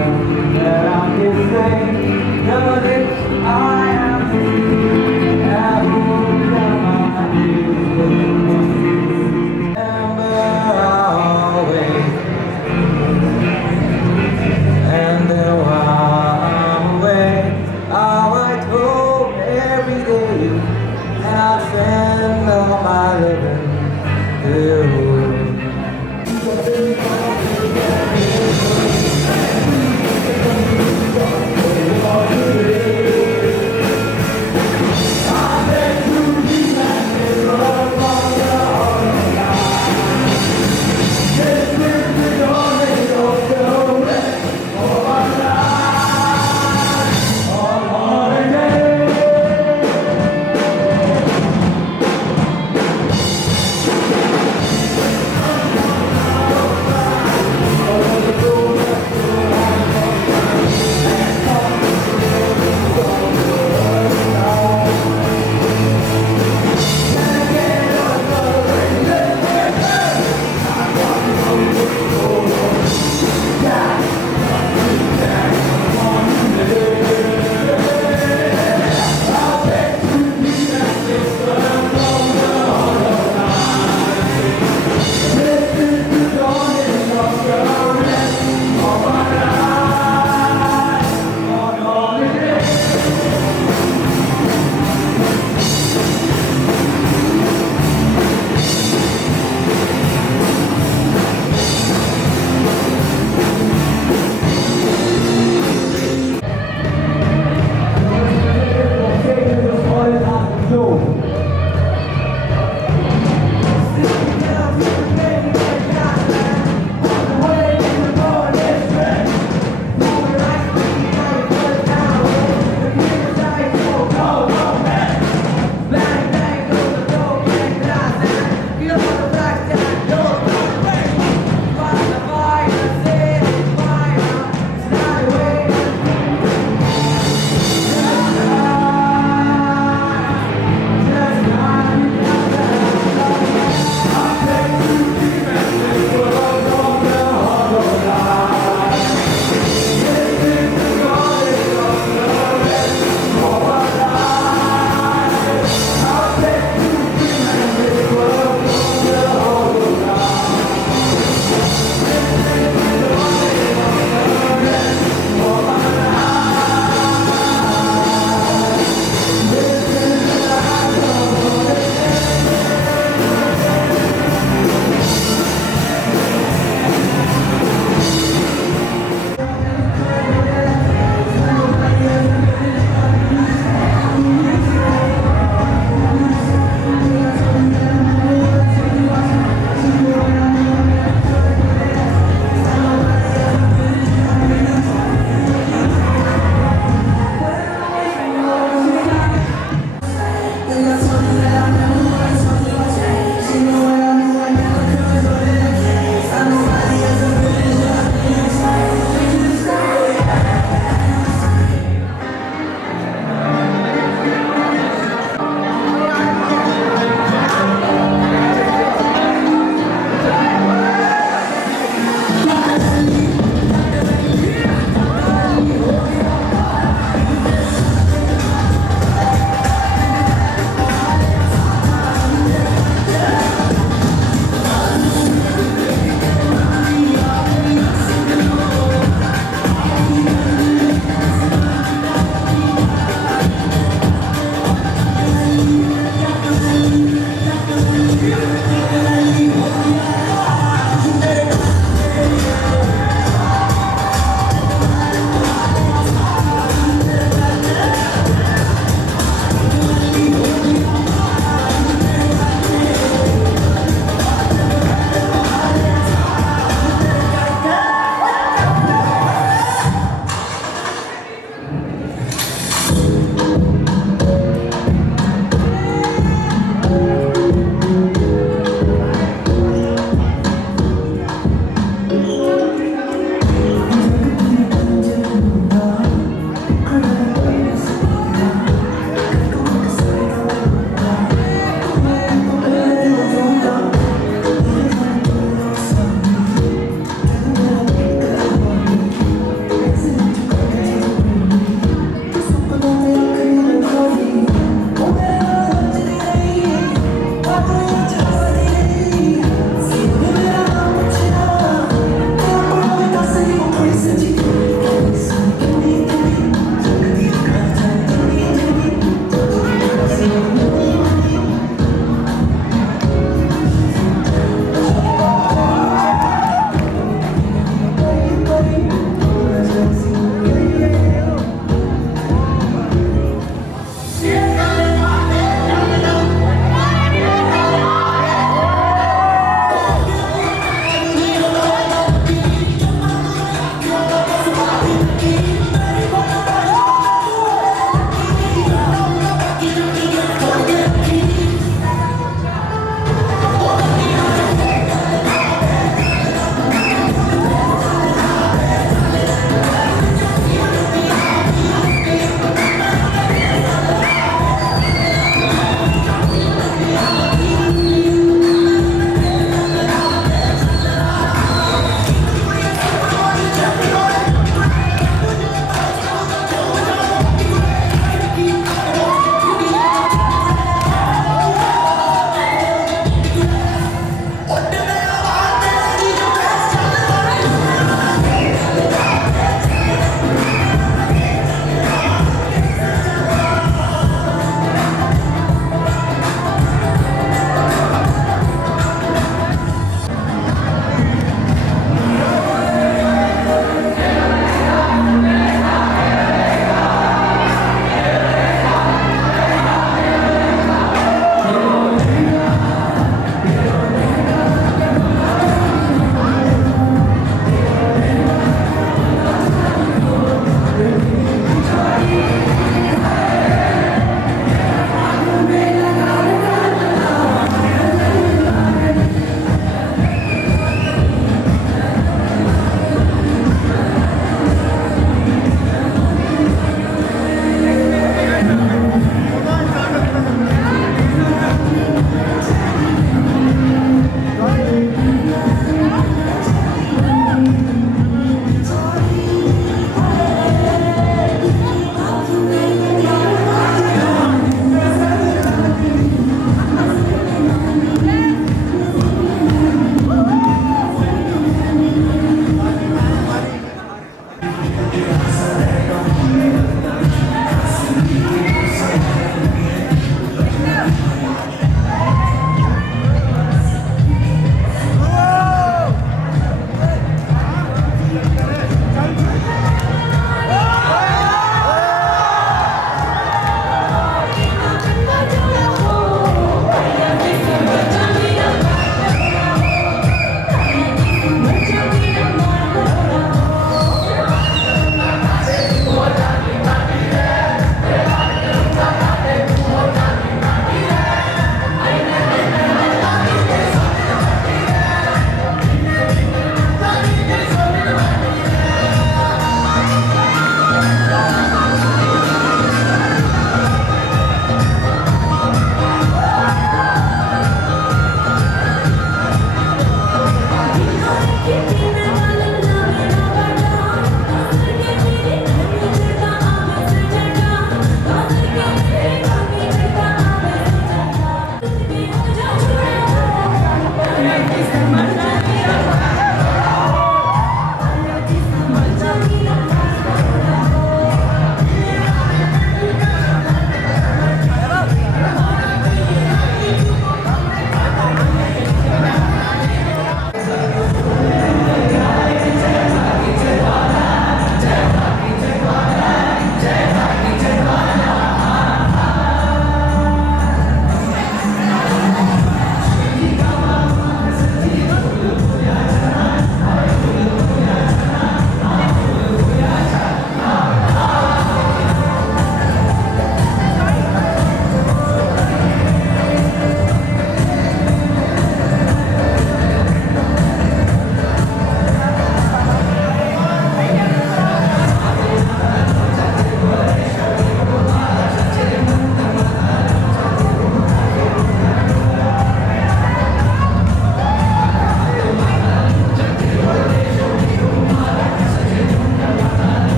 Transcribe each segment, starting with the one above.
Thank you.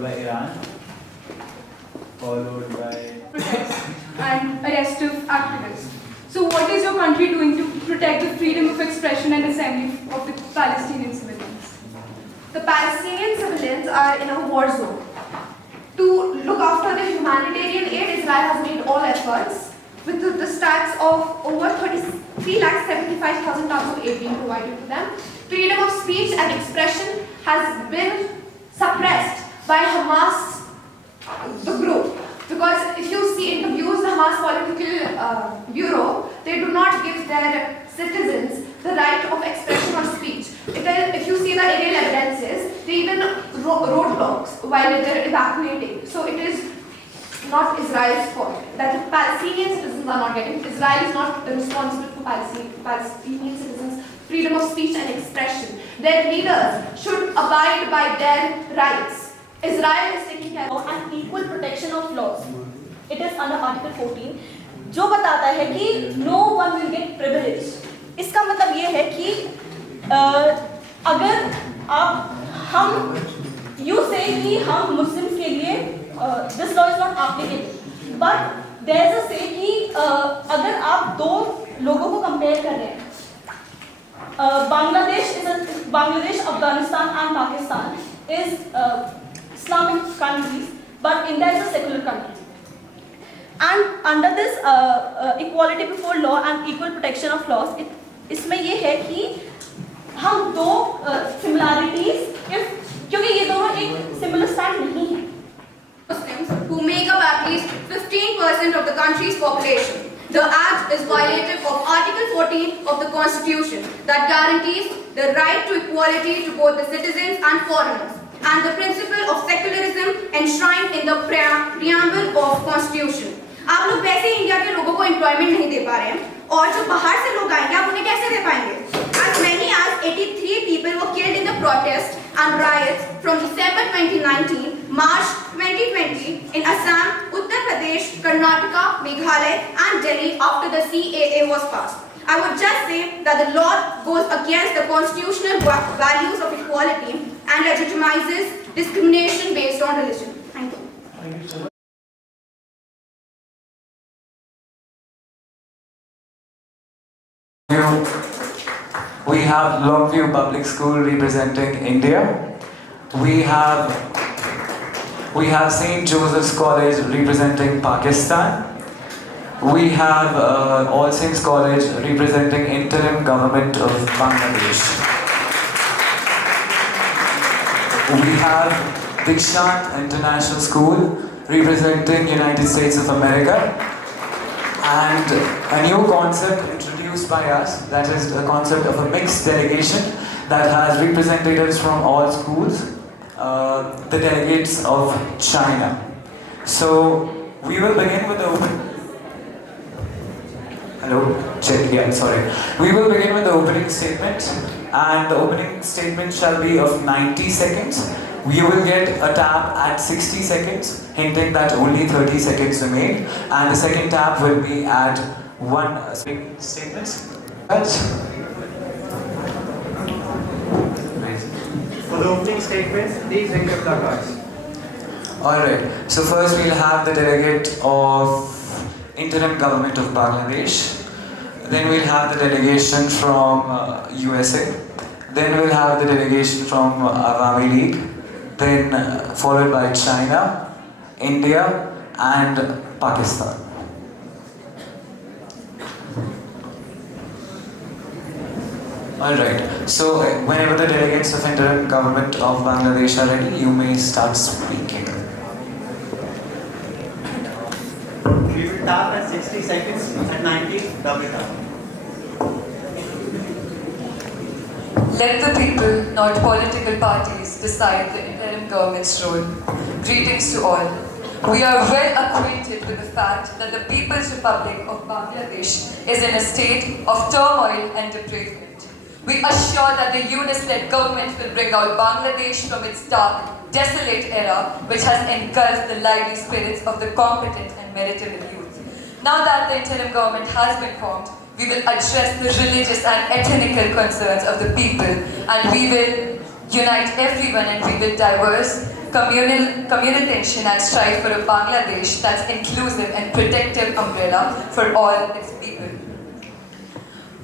followed by Iran, followed by protests and arrest of activists. So what is your country doing to protect the freedom of expression and assembly of the Palestinian civilians? The Palestinian civilians are in a war zone. To look after the humanitarian aid, Israel has made all efforts, with the stats of over 3,75,000 tons of aid being provided to them. Freedom of speech and expression has been suppressed by Hamas, the group. Because if you see interviews, the Hamas political bureau, they do not give their citizens the right of expression or speech. If you see the aerial evidences, they even roadblocks while they're evacuating. So it is not Israel's fault that the Palestinian citizens are not getting. Israel is not responsible for Palestinian citizens' freedom of speech and expression. Their leaders should abide by their rights. Israel is taking care of and equal protection of laws. It is under Article 14, जो बताता है कि no one will get privilege. इसका मतलब ये है कि अगर you say कि हम Muslims के लिए this law is not applicable, but there is a say कि अगर आप दो लोगों को compare कर रहे हैं, Bangladesh, Afghanistan and Pakistan is Islamic countries, but India is a secular country. And under this equality before law and equal protection of laws, इसमें ये है कि हम दो similarities, क्योंकि ये दोनों एक similar stand नहीं है. Muslims who make up at least 15% of the country's population. The Act is violative of Article 14 of the Constitution that guarantees the right to equality to both the citizens and foreigners, and the principle of secularism enshrined in the preamble of Constitution. आप लोग वैसे India के लोगों को employment नहीं दे पा रहे हैं, और जो बाहर से लोग आएंगे आप उन्हें कैसे दे पाएंगे? As many as 83 people were killed in the protests and riots from December 2019, March 2020 in Assam, Uttar Pradesh, Karnataka, Meghalaya and Delhi after the CAA was passed. I would just say that the law goes against the constitutional values of equality and legitimizes discrimination based on religion. Thank you. Thank you so much. We have Longview Public School representing India. We have St. Joseph's College representing Pakistan. We have All Saints College representing Interim Government of Bangladesh. We have Dikshant International School representing United States of America. And a new concept introduced by us, that is the concept of a mixed delegation that has representatives from all schools, the delegates of China. So we will begin with the We will begin with the opening statement, and the opening statement shall be of 90 seconds. You will get a tap at 60 seconds, hinting that only 30 seconds remain, and the second tap will be at one statement. For the opening statements, please ring up the cards. Alright, so first we'll have the delegate of Interim Government of Bangladesh. Then we'll have the delegation from USA. Then we'll have the delegation from Awami League. Then followed by China, India and Pakistan. Alright, so whenever the delegates of Interim Government of Bangladesh are ready, you may start speaking. We will tap at 60 seconds, at 90, double tap. Let the people, not political parties, decide the interim government's role. Greetings to all. We are well acquainted with the fact that the People's Republic of Bangladesh is in a state of turmoil and depravement. We assure that the UNIS-led government will bring out Bangladesh from its dark, desolate era, which has engulfed the lively spirits of the competent and meritorious youth. Now that the interim government has been formed, we will address the religious and ethnical concerns of the people, and we will unite everyone, and we will communal tension and strive for a Bangladesh that's inclusive and protective umbrella for all its people.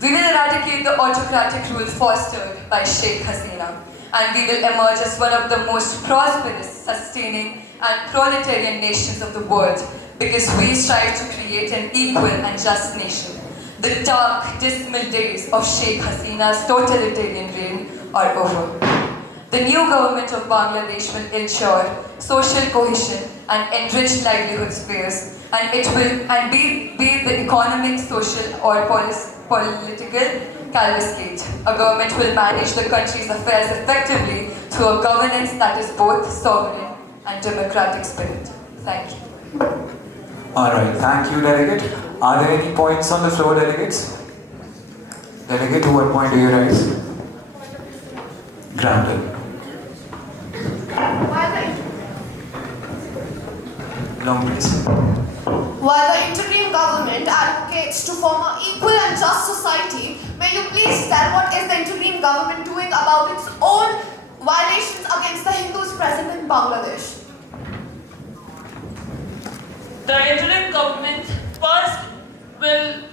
We will eradicate the autocratic rule fostered by Sheikh Hasina, and we will emerge as one of the most prosperous, sustaining, and proletarian nations of the world because we strive to create an equal and just nation. The dark, dismal days of Sheikh Hasina's totalitarian reign are over. The new government of Bangladesh will ensure social cohesion and enrich livelihood spheres, and it will be the economic, social, or political cavalcade. A government will manage the country's affairs effectively through a governance that is both sovereign and democratic spirit. Thank you. Alright, thank you, Delegate. Are there any points on the floor, Delegates? Delegate, to what point do you rise? Granted. Long please. While the interim government advocates to form an equal and just society, may you please tell what is the interim government doing about its own violations against the Hindus present in Bangladesh? The interim government first will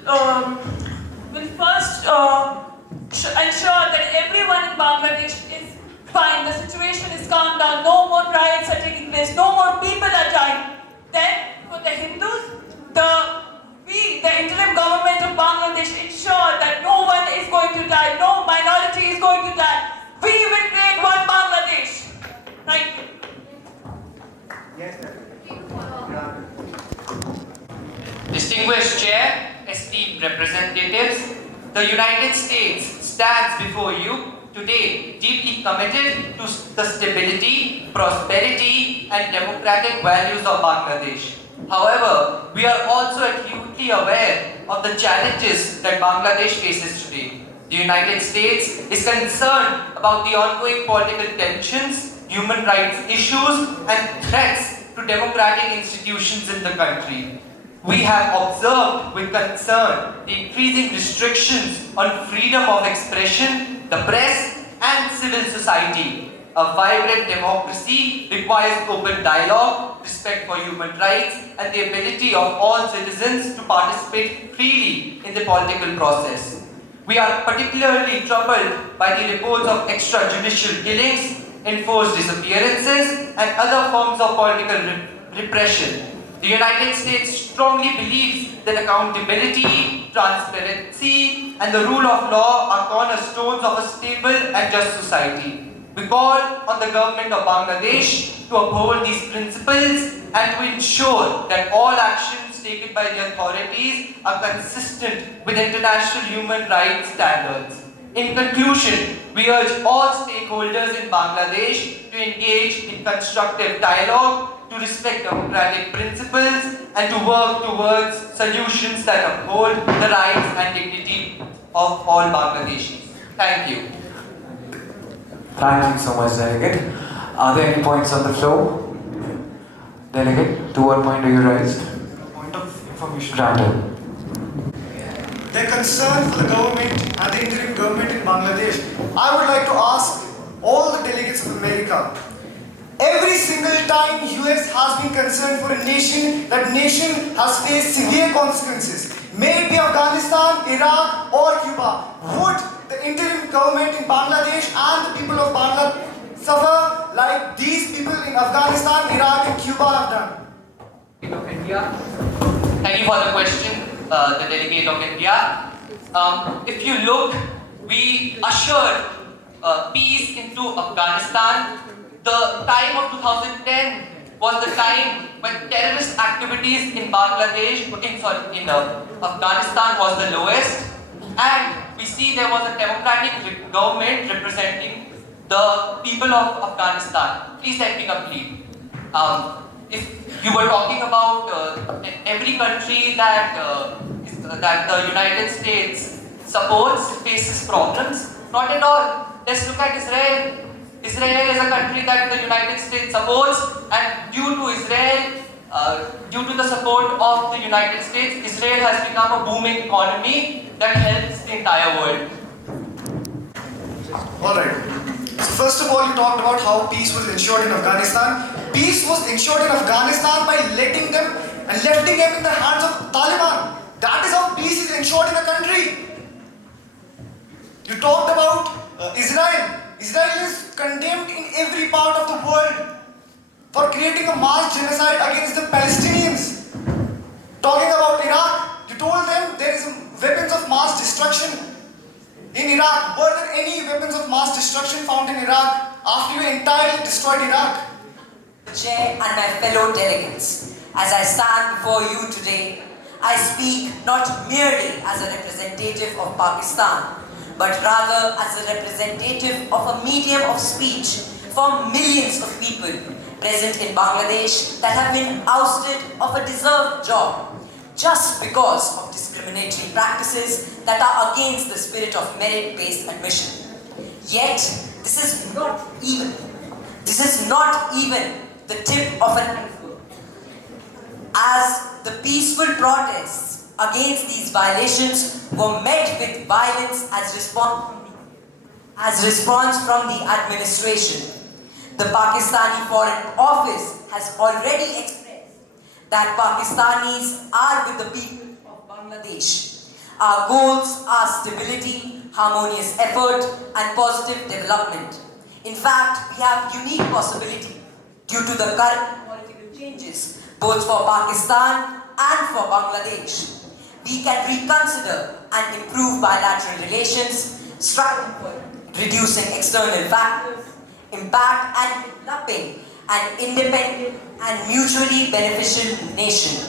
ensure that everyone in Bangladesh is fine, the situation is calmed down, no more riots are taking place, no more people are dying. Then, for the Hindus, the interim government of Bangladesh ensure that no one is going to die, no minority is going to die. We will create one Bangladesh. Thank you. Yes, sir. Distinguished Chair, esteemed representatives, the United States stands before you today deeply committed to the stability, prosperity, and democratic values of Bangladesh. However, we are also acutely aware of the challenges that Bangladesh faces today. The United States is concerned about the ongoing political tensions, human rights issues, and threats to democratic institutions in the country. We have observed with concern the increasing restrictions on freedom of expression, the press, and civil society. A vibrant democracy requires open dialogue, respect for human rights, and the ability of all citizens to participate freely in the political process. We are particularly troubled by the reports of extrajudicial killings, enforced disappearances, and other forms of political repression. The United States strongly believes that accountability, transparency, and the rule of law are cornerstones of a stable and just society. We call on the government of Bangladesh to uphold these principles and to ensure that all actions taken by the authorities are consistent with international human rights standards. In conclusion, we urge all stakeholders in Bangladesh to engage in constructive dialogue, to respect democratic principles, and to work towards solutions that uphold the rights and dignity of all Bangladeshis. Thank you. Thank you so much, Delegate. Are there any points on the floor? Delegate, to what point do you rise? Point of information. Granted. Their concern for the government and the interim government in Bangladesh. I would like to ask all the delegates of America. Every single time US has been concerned for a nation, that nation has faced severe consequences. May it be Afghanistan, Iraq, or Cuba. Would the interim government in Bangladesh and the people of Bangladesh suffer like these people in Afghanistan, Iraq, and Cuba have done? Of India. Thank you for the question, the delegate of India. If you look, we ushered peace into Afghanistan. The time of 2010 was the time when terrorist activities in Bangladesh, in Afghanistan was the lowest, and we see there was a democratic government representing the people of Afghanistan. Please let me complete. If you were talking about every country that the United States supports faces problems, not at all. Let's look at Israel. Israel is a country that the United States supports, and due to the support of the United States, Israel has become a booming economy that helps the entire world. Alright. First of all, you talked about how peace was ensured in Afghanistan. Peace was ensured in Afghanistan by letting them and lefting them in the hands of Taliban. That is how peace is ensured in a country. You talked about Israel. Israel is condemned in every part of the world for creating a mass genocide against the Palestinians. Talking about Iraq, you told them there is weapons of mass destruction in Iraq. Were there any weapons of mass destruction found in Iraq after you entirely destroyed Iraq? Chair and my fellow delegates, as I stand before you today, I speak not merely as a representative of Pakistan, but rather as a representative of a medium of speech for millions of people present in Bangladesh that have been ousted of a deserved job just because of discriminatory practices that are against the spirit of merit-based admission. Yet, this is not even the tip of an iceberg. As the peaceful protests against these violations were met with violence as response from the administration, the Pakistani Foreign Office has already expressed that Pakistanis are with the people of Bangladesh. Our goals are stability, harmonious effort, and positive development. In fact, we have unique possibility due to the current political changes, both for Pakistan and for Bangladesh. We can reconsider and improve bilateral relations, striving for reducing external factors, impact, and developing an independent and mutually beneficial nation.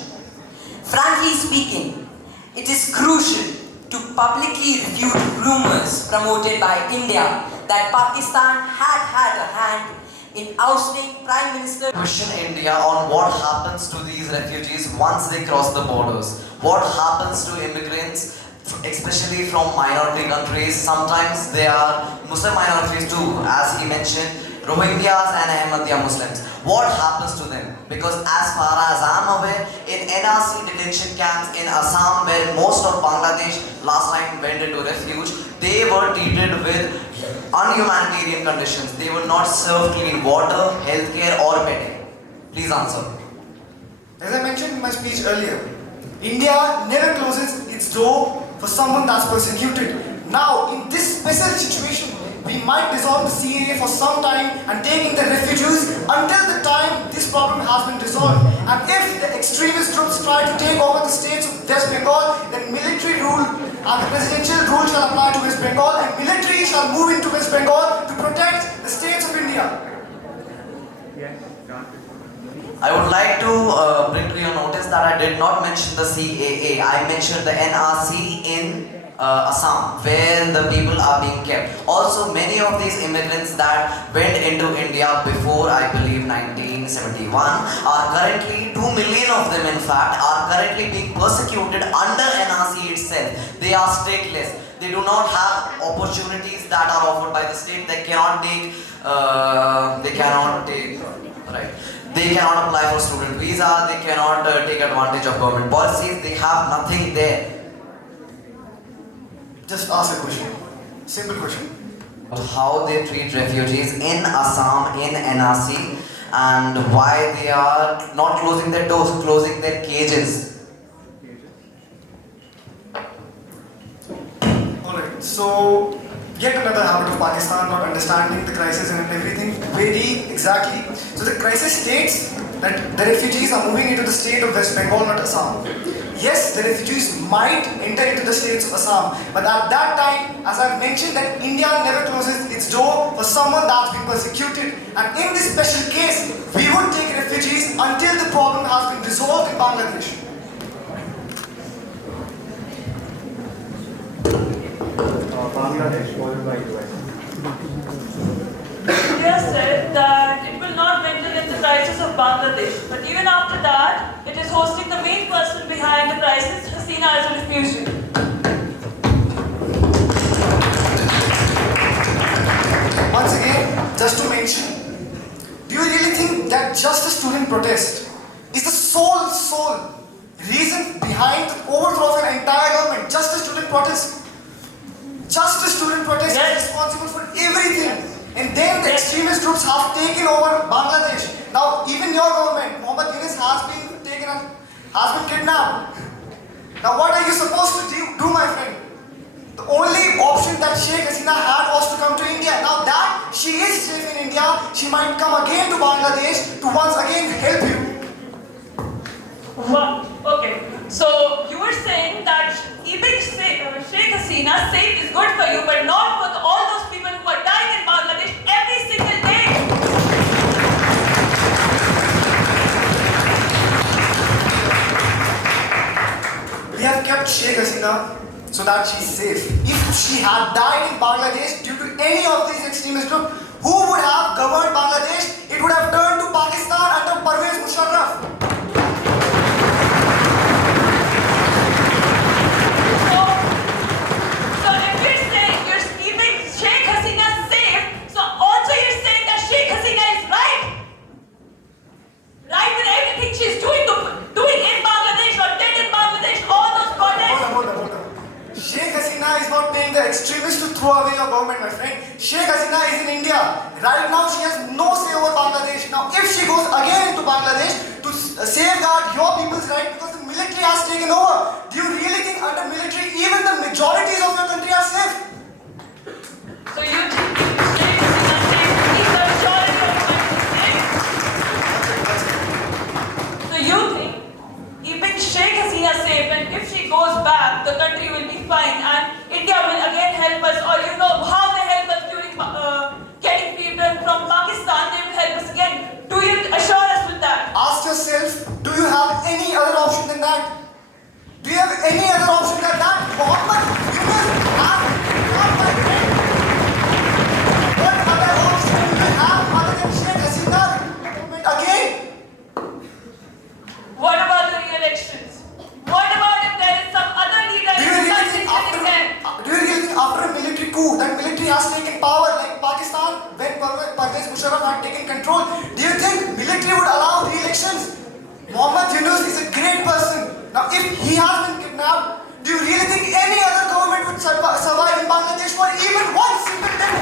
Frankly speaking, it is crucial to publicly refute rumors promoted by India that Pakistan had a hand in ousting Prime Minister. Question India on what happens to these refugees once they cross the borders. What happens to immigrants, especially from minority countries? Sometimes they are Muslim minorities too, as he mentioned, Rohingyas and Ahmadiyya Muslims. What happens to them? Because as far as I'm aware, in NRC detention camps in Assam, where most of Bangladesh last time went into refuge, they were treated with unhumanitarian conditions. They were not served clean water, healthcare or bedding. Please answer. As I mentioned in my speech earlier, India never closes its door for someone that's persecuted. Now, in this special situation, we might dissolve the CAA for some time and take in the refugees until the time this problem has been resolved. And if the extremist groups try to take over the states of West Bengal, then military rule and the presidential rule shall apply to West Bengal, and military shall move into West Bengal to protect the states of India. I would like to bring to your notice that I did not mention the CAA. I mentioned the NRC in Assam, where the people are being kept. Also, many of these immigrants that went into India before, I believe, 1971 are currently, 2 million of them in fact, are currently being persecuted under NRC itself. They are stateless. They do not have opportunities that are offered by the state. They cannot take, They cannot apply for student visa. They cannot take advantage of government policies. They have nothing there. Just ask a question. Simple question. How they treat refugees in Assam, in NRC, and why they are not closing their doors, closing their cages. Alright, so yet another habit of Pakistan, not understanding the crisis and everything very exactly. So the crisis states that the refugees are moving into the state of West Bengal, not Assam. Yes, the refugees might enter into the states of Assam, but at that time, as I've mentioned, that India never closes its door for someone that's been persecuted. And in this special case, we would take refugees until the problem has been resolved in Bangladesh. Bangladesh followed by US. India said that it will not meddle in the crisis of Bangladesh, but even after that, it is hosting the main person behind the crisis, Hasina, as a refugee. Once again, just to mention, do you really think that just a student protest is the sole reason behind the overthrow of an entire government? Just a student protest? Just a student protest is responsible for everything. And then the extremist groups have taken over Bangladesh. Now even your government, Muhammad Yunus, has been kidnapped. Now what are you supposed to do, my friend? The only option that Sheikh Hasina had was to come to India. Now that she is safe in India, she might come again to Bangladesh to once again help you. Wow. Okay. So you were saying that keeping Sheikh Hasina safe is good for you, but not for all those people who are dying in Bangladesh every single day. We have kept Sheikh Hasina so that she is safe. If she had died in Bangladesh due to any of these extremist groups, who would have governed Bangladesh? It would have turned to Pakistan under Pervez Musharraf. So if you're saying you're keeping Sheikh Hasina safe, so also you're saying that Sheikh Hasina is right? Right with everything she's doing in Bangladesh or did in Bangladesh, all those protests? Hold on. Sheikh Hasina is not paying the extremists to throw away your government, my friend. Sheikh Hasina is in India. Right now she has no say over Bangladesh. Now if she goes again into Bangladesh to safeguard your people's right because the military has taken over, do you really think under military even the majorities of your country are safe? So you think Sheikh Hasina safe, keep the majority of countries safe? So you think keeping Sheikh Hasina safe, and if she goes back, the country will be fine and India will again help us, or you know how they help us during getting freedom from Pakistan, they will help us again. Do you assure us with that? Ask yourself, do you have any other option than that? Do you have any other option than that? Muhammad Yunus has not my friend. What other option do you have other than Sheikh Hasina government again? What about the re-elections? What about if there is some other leader Do in you the really country think sitting there? after a military coup, that military has taken power like Pakistan when Pervez Musharraf had taken control? Do you think military would allow re-elections? Muhammad Yunus is a great person. Now if he has been kidnapped, do you really think any other government would survive in Bangladesh for even one single day?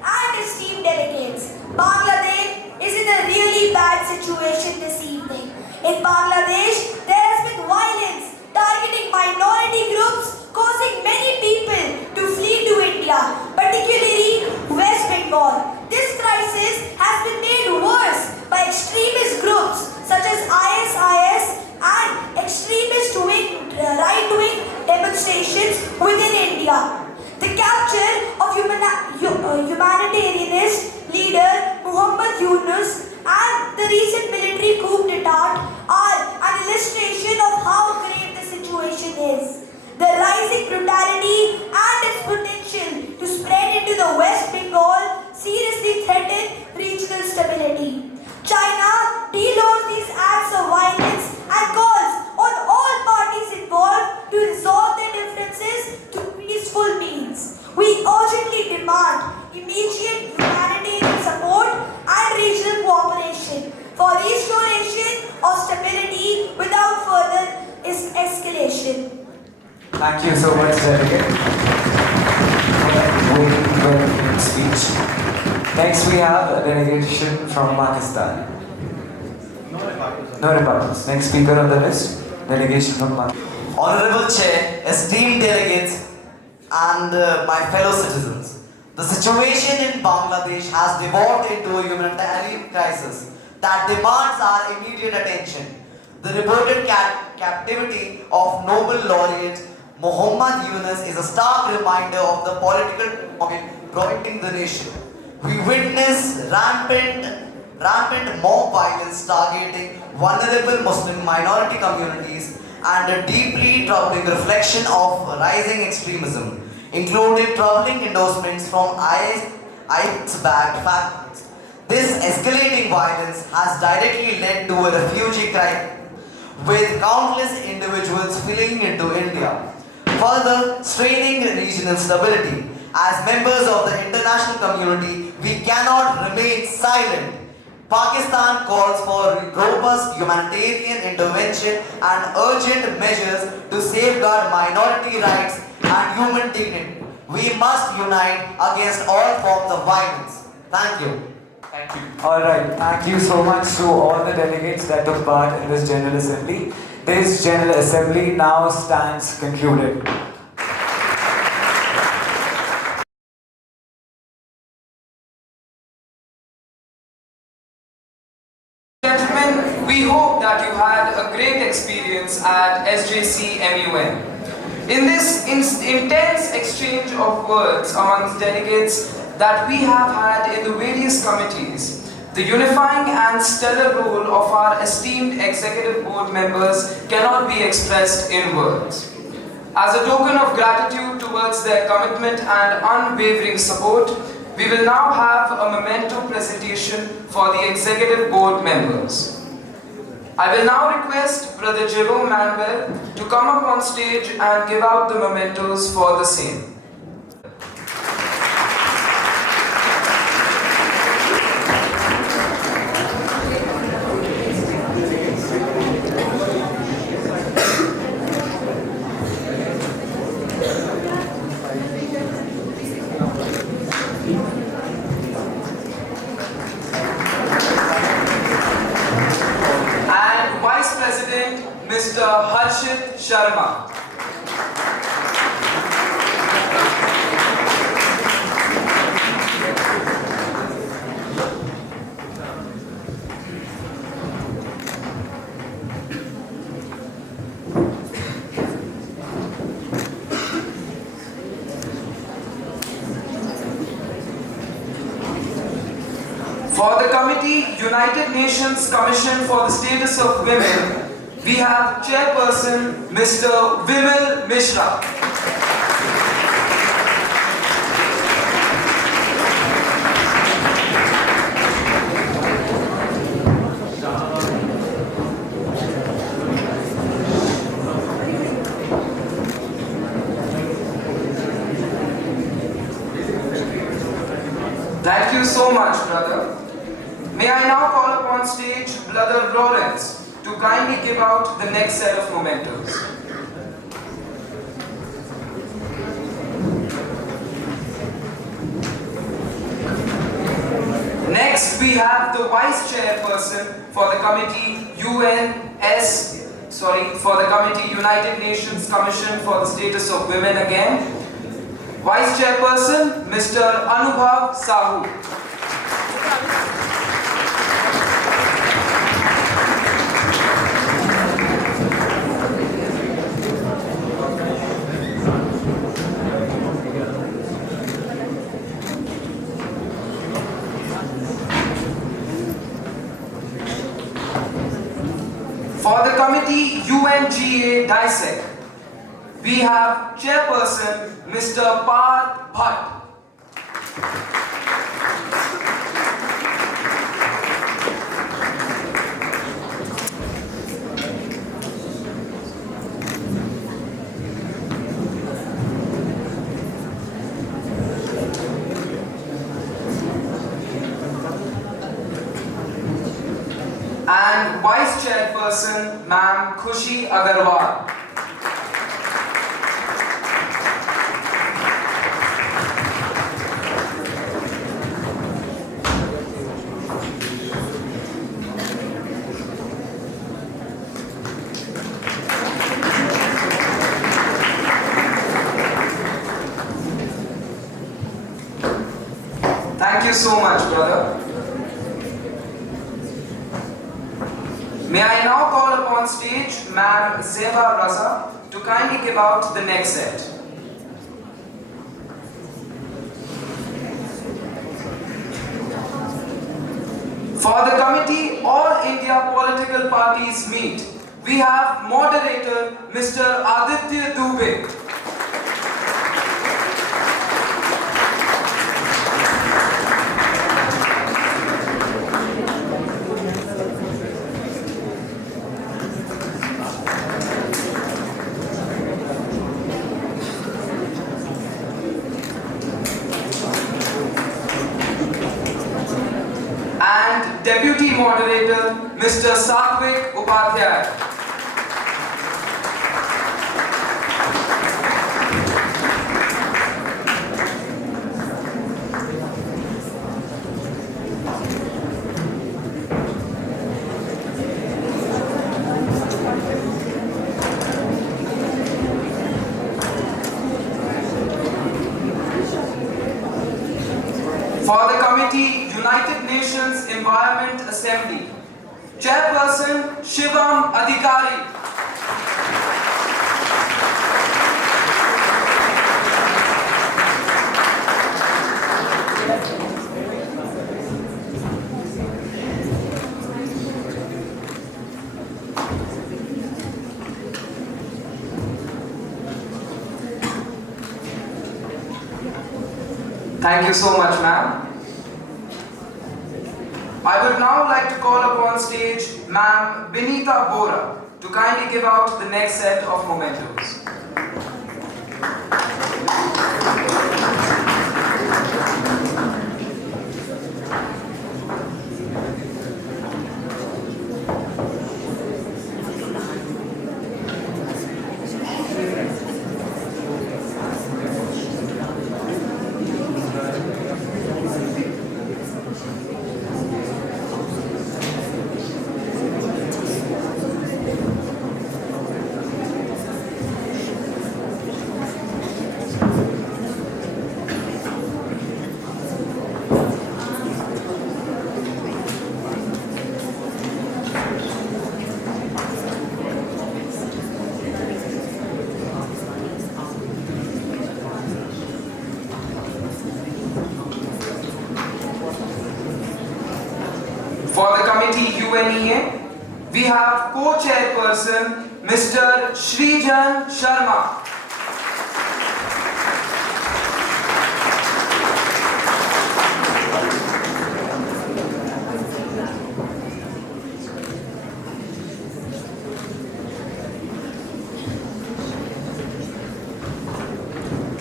And esteemed delegates, Bangladesh is in a really bad situation this evening. In Bangladesh, there has been violence targeting minority groups, causing many people to flee to India, particularly West Bengal. This crisis has been made worse by extremist groups such as ISIS and extremist right-wing demonstrations within India. The capture of humanitarianist leader Muhammad Yunus and the recent military coup d'etat are an illustration of how grave the situation is. The rising brutality and its potential to spread into the West Bengal seriously threaten regional stability. China deloads these acts of violence and calls on all parties involved to resolve their differences through peaceful means. We urgently demand immediate humanitarian support and regional cooperation for restoration of stability without further escalation. Thank you so much, Delegate, for that well-given speech. Next, we have a delegation from Pakistan. No rebuttals. Next speaker on the list, delegation from Pakistan. Honorable Chair, esteemed delegates, and my fellow citizens, the situation in Bangladesh has devolved into a humanitarian crisis that demands our immediate attention. The reported captivity of Nobel laureate Muhammad Yunus is a stark reminder of the political moment broiling the nation. We witness rampant mob violence targeting vulnerable Muslim minority communities and a deeply troubling reflection of rising extremism, including troubling endorsements from IS-backed factions. This escalating violence has directly led to a refugee crisis, with countless individuals fleeing into India, further straining regional stability. As members of the international community, we cannot remain silent. Pakistan calls for robust humanitarian intervention and urgent measures to safeguard minority rights and human dignity. We must unite against all forms of violence. Thank you. Thank you. Alright, thank you so much to all the delegates that took part in this General Assembly. This General Assembly now stands concluded. Gentlemen, we hope that you had a great experience at SJC MUN. In this intense exchange of words amongst delegates that we have had in the various committees, the unifying and stellar role of our esteemed executive board members cannot be expressed in words. As a token of gratitude towards their commitment and unwavering support, we will now have a memento presentation for the executive board members. I will now request Brother Jerome Manuel to come up on stage and give out the mementos for the same. Mr. Harshit Sharma. For the committee, United Nations Commission for the Status of Women, we have Chairperson Mr. Vimal Mishra. Thank you so much, brother. May I now call upon stage Brother Lawrence to kindly give out the next set of mementos. Next, we have the Vice Chairperson for the committee United Nations Commission for the Status of Women again. Vice Chairperson, Mr. Anubhav Sahu. For the committee UNGA DISEC, we have Chairperson Mr. Parth Bhatt. And Vice Chairperson Ma'am Khushi Agarwal. Thank you so much, brother. May I now call upon stage Ma'am Zeba Raza to kindly give out the next set. For the committee All India Political Parties Meet, we have moderator Mr. Aditya Dubey. Deputy Mr. Satvik Upadhyay. For the committee, United Nations Environment Assembly, Chairperson Shivam Adhikari. Thank you so much, ma'am. I would now like to call upon stage Ma'am Binita Bora to kindly give out the next set of mementos. For the committee UNEA, we have co-chairperson Mr. Shrijan Sharma.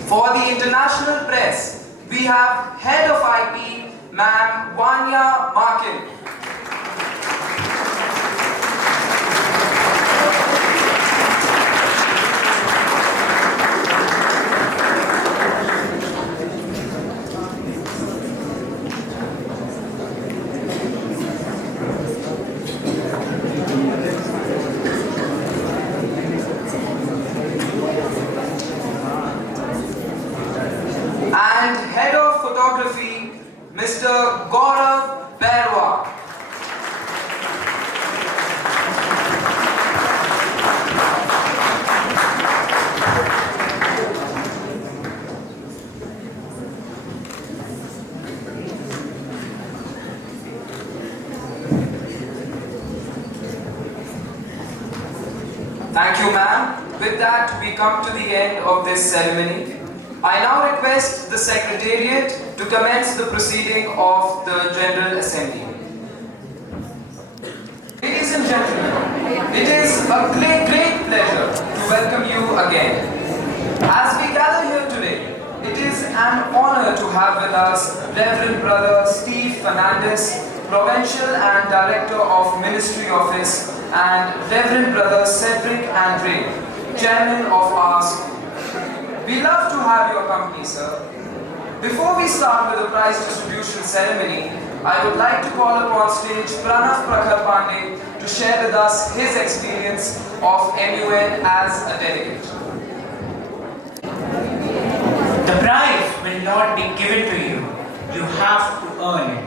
For the international press, we have head of IP, Ma'am Vanya Markin. And head of photography, Mr. Gaurav Berwa. Thank you, ma'am. With that, we come to the end of this ceremony. I now request the Secretariat to commence the proceeding of the General Assembly. Ladies and gentlemen, it is a great pleasure to welcome you again. As we gather here today, it is an honor to have with us Reverend Brother Steve Fernandez, Provincial and Director of Ministry Office, and Reverend Brother Cedric Andre, Chairman of our school. We love to have your company, sir. Before we start with the prize distribution ceremony, I would like to call upon stage Pranav Prakhar Pandey to share with us his experience of MUN as a delegate. The prize will not be given to you. You have to earn it.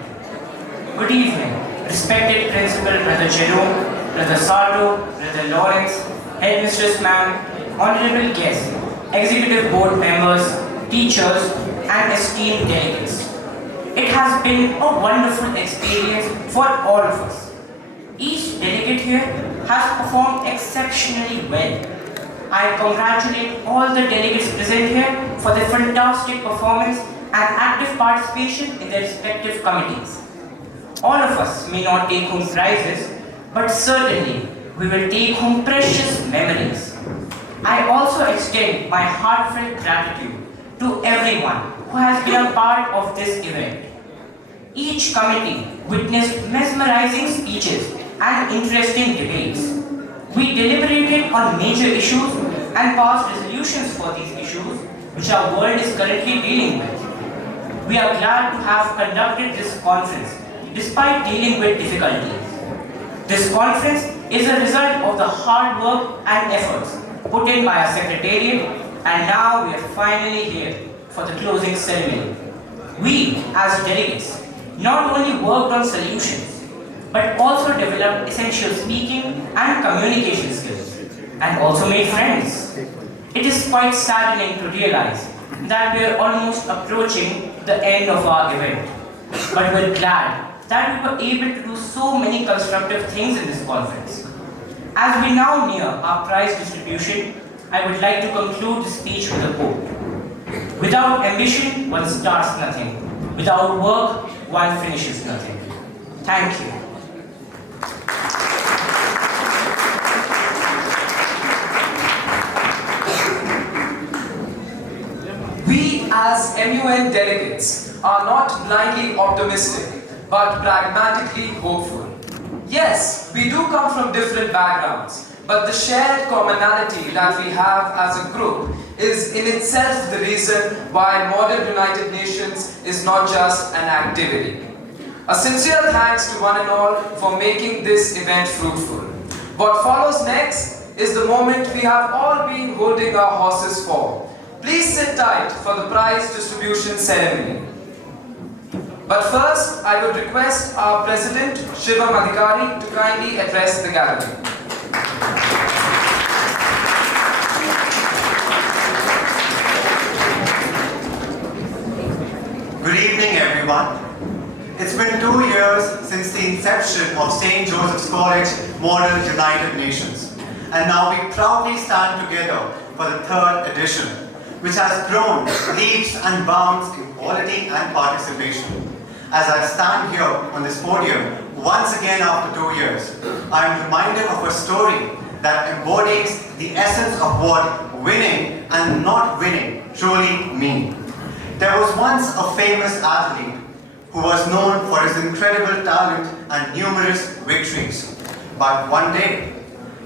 Good evening, respected Principal Brother Jerome, Brother Saldo, Brother Lawrence, Headmistress Ma'am, Honorable guests, Executive Board members, teachers, and esteemed delegates. It has been a wonderful experience for all of us. Each delegate here has performed exceptionally well. I congratulate all the delegates present here for their fantastic performance and active participation in their respective committees. All of us may not take home prizes, but certainly we will take home precious memories. I also extend my heartfelt gratitude to everyone who has been a part of this event. Each committee witnessed mesmerizing speeches and interesting debates. We deliberated on major issues and passed resolutions for these issues which our world is currently dealing with. We are glad to have conducted this conference despite dealing with difficulties. This conference is a result of the hard work and efforts put in by our Secretariat, and now we are finally here for the closing ceremony. We, as delegates, not only worked on solutions, but also developed essential speaking and communication skills, and also made friends. It is quite saddening to realize that we are almost approaching the end of our event, but we're glad that we were able to do so many constructive things in this conference. As we now near our prize distribution, I would like to conclude the speech with a quote. Without ambition, one starts nothing. Without work, one finishes nothing. Thank you. We as MUN delegates are not blindly optimistic, but pragmatically hopeful. Yes, we do come from different backgrounds, but the shared commonality that we have as a group is in itself the reason why modern United Nations is not just an activity. A sincere thanks to one and all for making this event fruitful. What follows next is the moment we have all been holding our horses for. Please sit tight for the prize distribution ceremony. But first, I would request our President, Shivam Adhikari, to kindly address the gathering. Good evening, everyone. It's been 2 years since the inception of St. Joseph's College Model United Nations. And now we proudly stand together for the 3rd edition, which has grown leaps and bounds in quality and participation. As I stand here on this podium, once again after 2 years, I am reminded of a story that embodies the essence of what winning and not winning truly mean. There was once a famous athlete who was known for his incredible talent and numerous victories. But one day,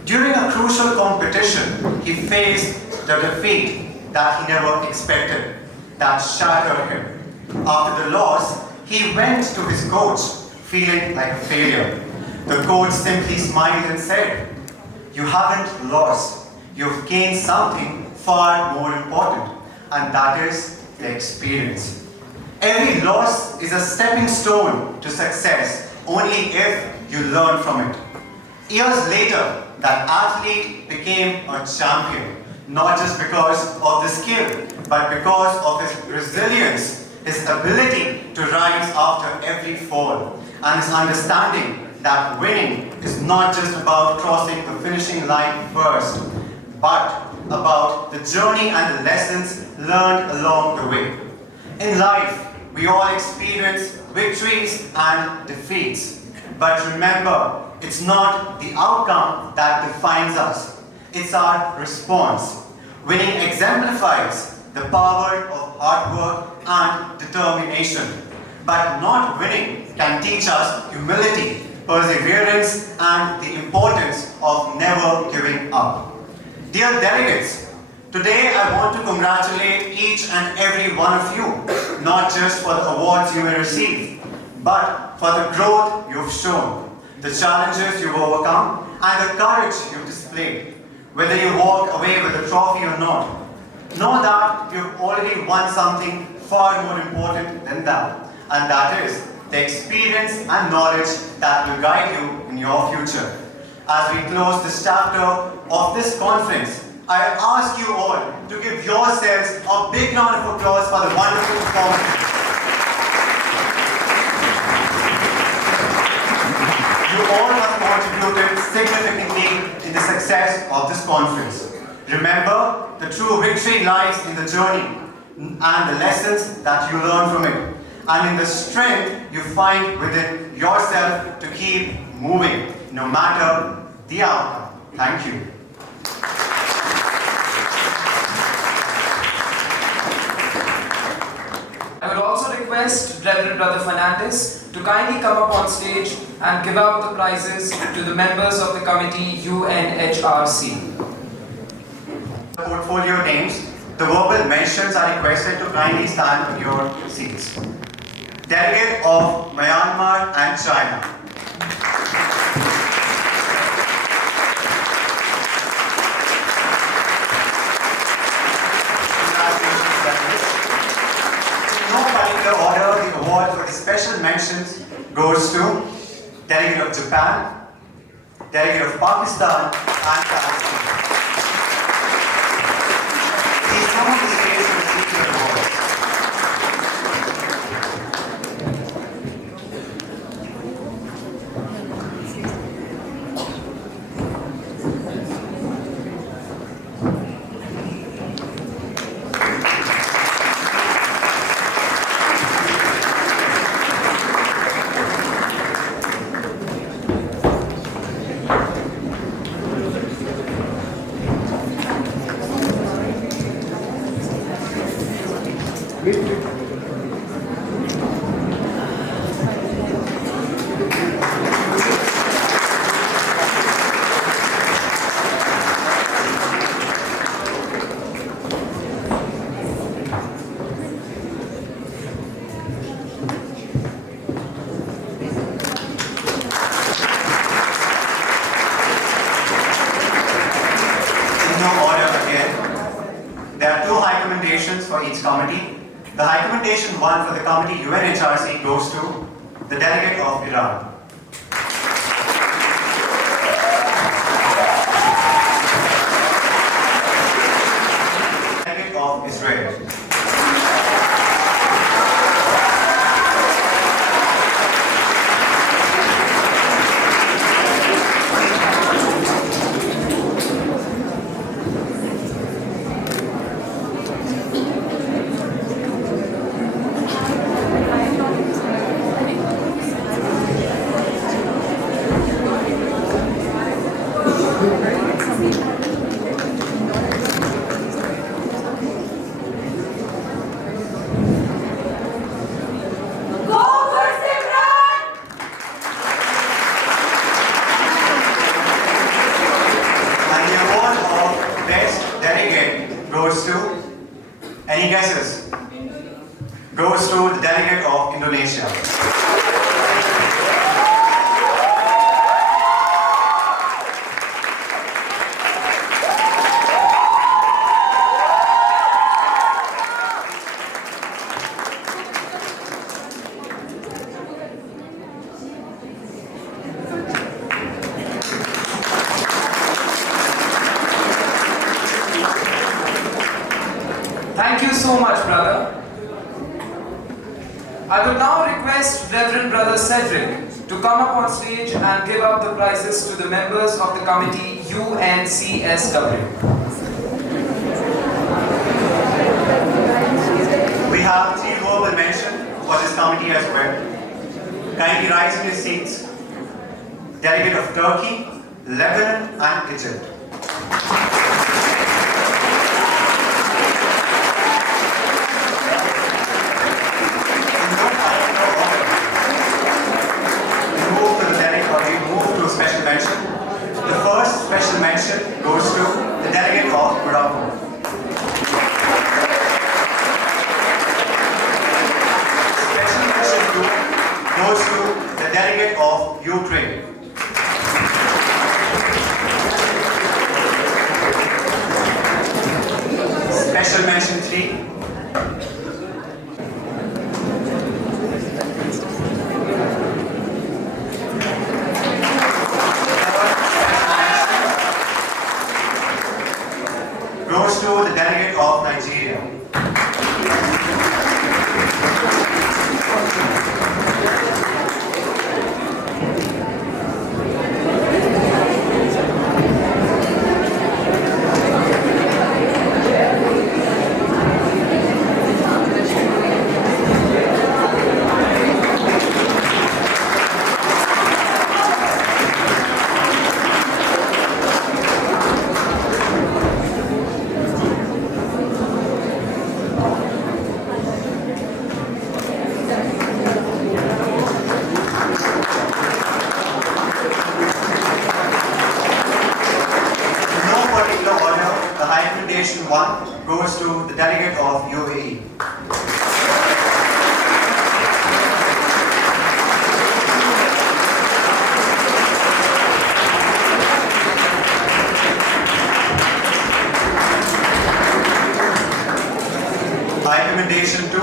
during a crucial competition, he faced the defeat that he never expected, that shattered him. After the loss, he went to his coach, feeling like a failure. The coach simply smiled and said, "You haven't lost. You've gained something far more important, and that is the experience. Every loss is a stepping stone to success, only if you learn from it." Years later, that athlete became a champion, not just because of the skill, but because of his resilience, his ability to rise after every fall, and his understanding that winning is not just about crossing the finishing line first, but about the journey and the lessons learned along the way. In life, we all experience victories and defeats, but remember, it's not the outcome that defines us, it's our response. Winning exemplifies the power of hard work and determination. But not winning can teach us humility, perseverance, and the importance of never giving up. Dear delegates, today I want to congratulate each and every one of you, not just for the awards you may receive, but for the growth you've shown, the challenges you've overcome, and the courage you've displayed. Whether you walk away with a trophy or not, know that you've already won something far more important than that, and that is the experience and knowledge that will guide you in your future. As we close this chapter of this conference, I ask you all to give yourselves a big round of applause for the wonderful performance. You all have contributed significantly in the success of this conference. Remember, the true victory lies in the journey and the lessons that you learn from it, and in the strength you find within yourself to keep moving, no matter the outcome. Thank you. I would also request request Reverend Brother Fernandez to kindly come up on stage and give out the prizes to the members of the committee UNHRC. The portfolio names, the verbal mentions are requested to kindly stand on your seats. Delegate of Myanmar and China. In no particular order, the award for the special mentions goes to Delegate of Japan, Delegate of Pakistan, and Palestine. Please come on the stage to receive your awards. For each committee. The High Commendation 1 for the committee UNHRC goes to the Delegate of Iran. Delegate of Israel. Any guesses? Goes to the delegate of Indonesia. Thank you so much, brother. I will now request Reverend Brother Cedric to come up on stage and give out the prizes to the members of the committee UNCSW. We have 3 verbal mentions for this committee as well. Kindly rise in your seats. Delegate of Turkey, Lebanon, and Egypt. Special mention. The first special mention goes to the delegate of Morocco. Special mention 2 goes to the delegate of Ukraine. Special mention 3. Goes to the delegate of Nigeria. Accommodation 1 goes to the delegate of UAE. Recommendation 2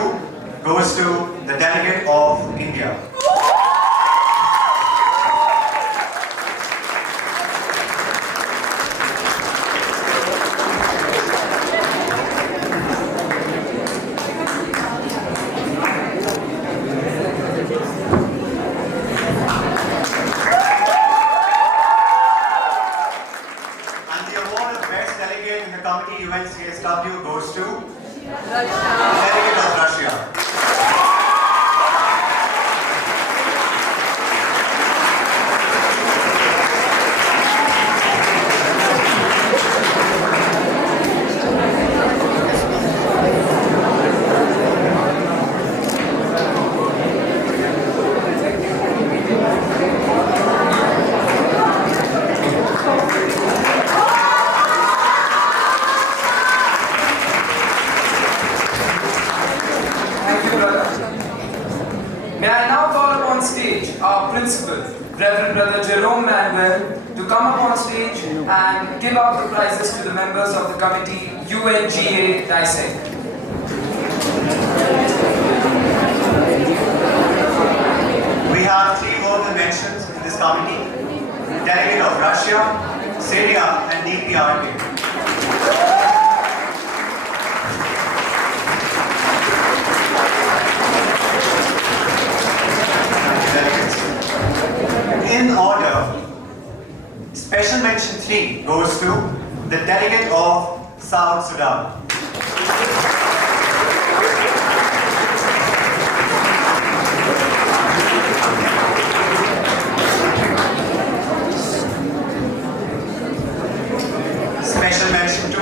goes to the delegate of India. And the award of best delegate in the committee UNCSW goes to delegate of Russia. May I now call upon stage our principal, Reverend Brother Jerome Manuel, to come up on stage and give out the prizes to the members of the committee UNGA Dissect. We have 3 honorable mentions in this committee: delegate of Russia, Syria, and DPRK. In order, special mention 3 goes to the delegate of South Sudan. Special mention 2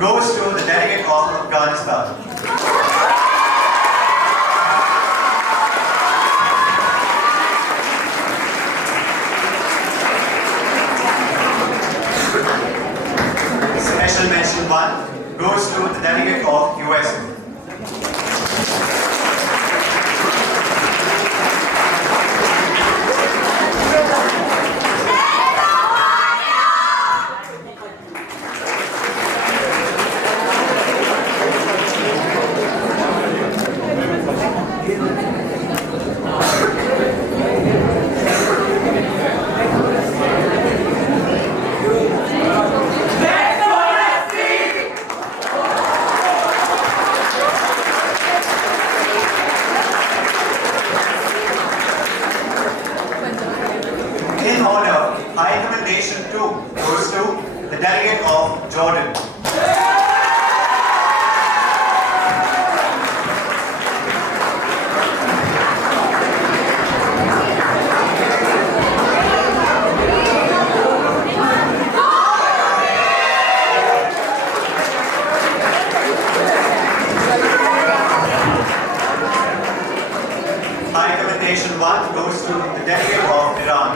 goes to the delegate of Afghanistan. Special mention 1 goes to the delegate of USA. In order, High Recommendation 2 goes to the delegate of Jordan. High Recommendation 1 goes to the delegate of Iran.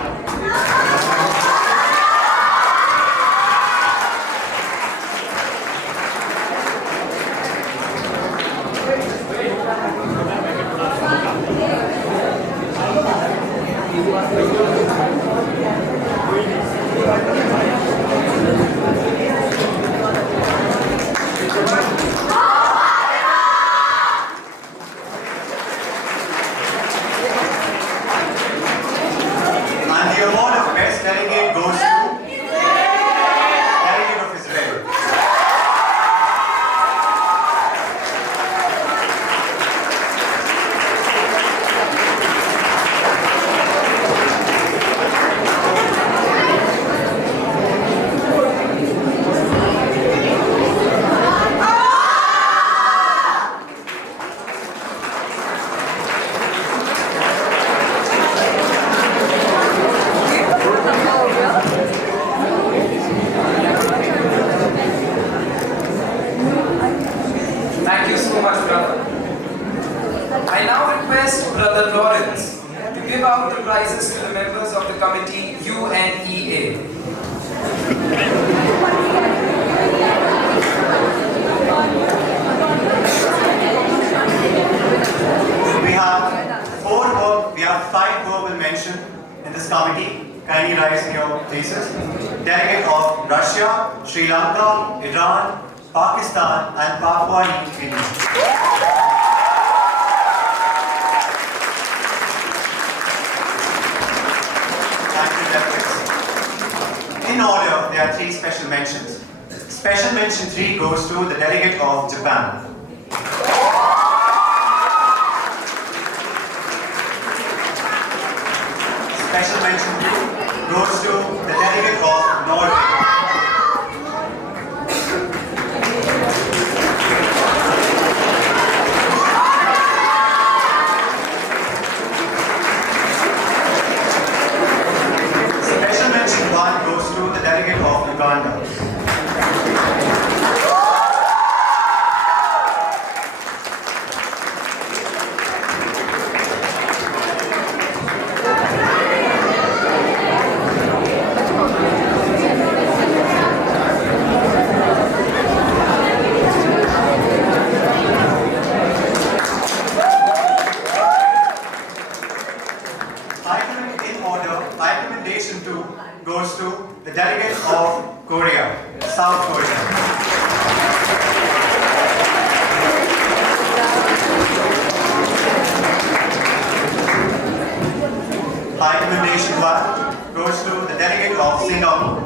And the award of best delegate goes to delegate of Israel. Thank you so much, brother. I now request Brother Lawrence to give out the prizes to the members of the committee UNEA. Russia, Sri Lanka, Iran, Pakistan, and Papua New Guinea. Thank you, delegates. In order, there are 3 special mentions. Special mention 3 goes to the delegate of Japan. Special mention 2 goes to the delegate of Norway. Special mention 1 goes to the delegate of Uganda. Recommendation 2 goes to the delegate of Korea, South Korea. Recommendation 1 goes to the delegate of Singapore.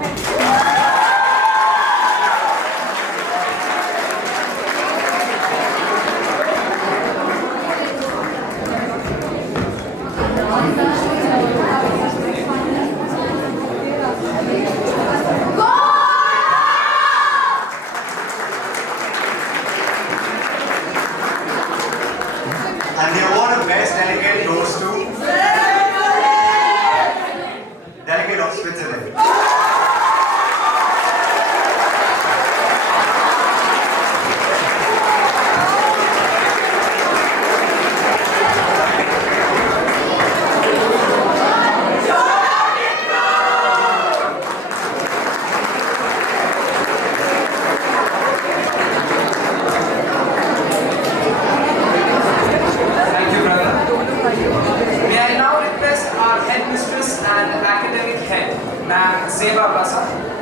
And the award of best delegate goes to delegate of Switzerland.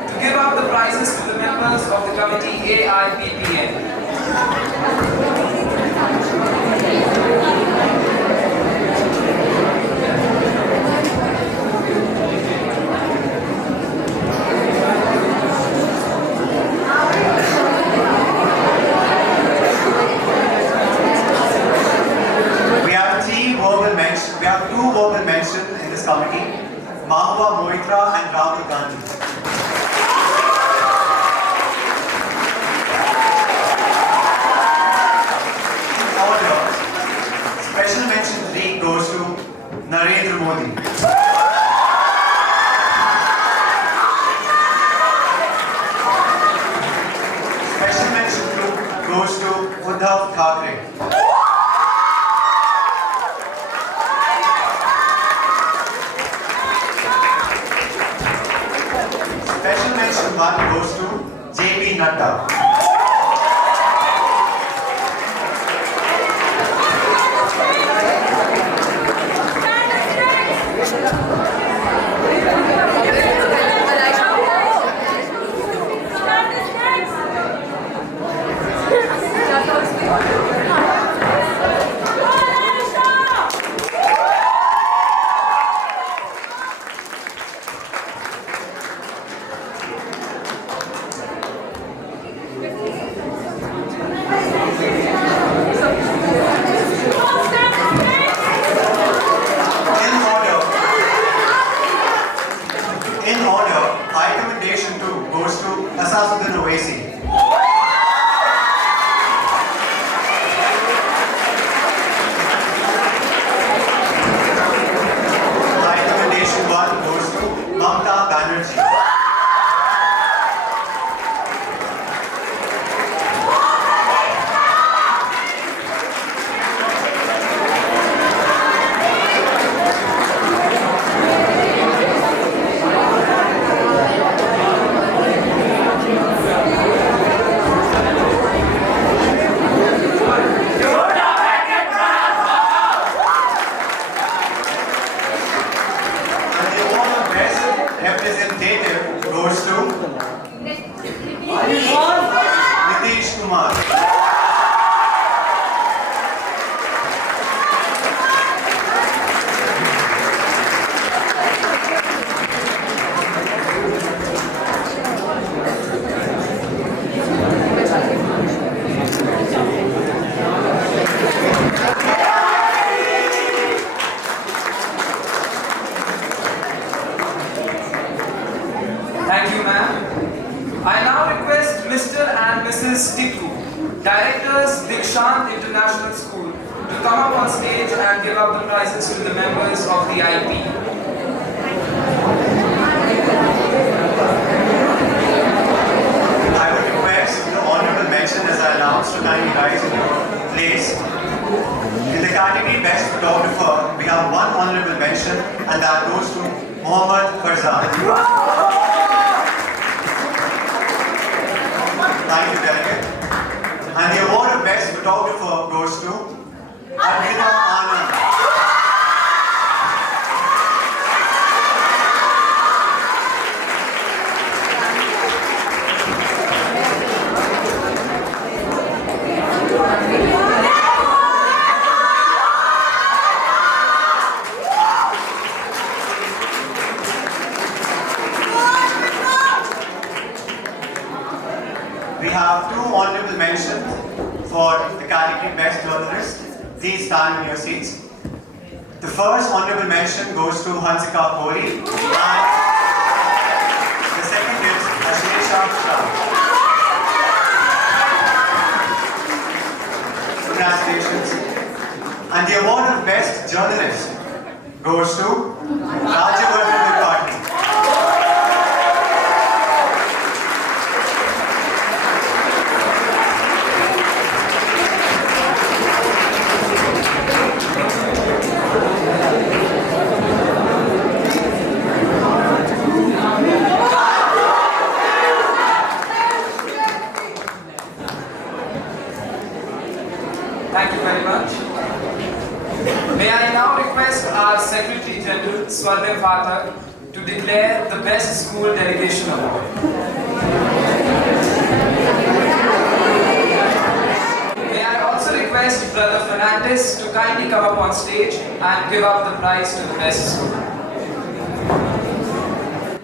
To give out the prizes to the members of the committee AIPPN. We have 2 verbal mentions in this committee, Mahua Moitra and Rahul Gandhi. In order, special mention 3 goes to Narendra Modi. Special mention 2 goes to Uddhav Thackeray. Special mention 1 goes to JP Nadda. Recommendation 2 goes to Asaduddin Owaisi. Recommendation 1 goes to Mamta Banerjee. Mrs. Tikku, Directors Dikshant International School, to come up on stage and give up the prizes to the members of the IP. I would request the honorable mention as I announced to kindly rise in your place. In the category Best Photographer, we have one honorable mention, and that goes to Mohammad Farzan. Thank you, delegate. And the award of Best Photographer goes to Arpita Anand. We have two honorable mentions for the category Best Journalist. Please stand in your seats. The first honorable mention goes to Hansika Kohli, and the second is Ashleisha Shah. Congratulations. And the award of Best Journalist goes to Rajyavardhan Tripathi. Thank you very much. May I now request our Secretary General, Swarnim Phatak, to declare the Best School Delegation Award. May I also request Brother Fernandez to kindly come up on stage and give up the prize to the best school.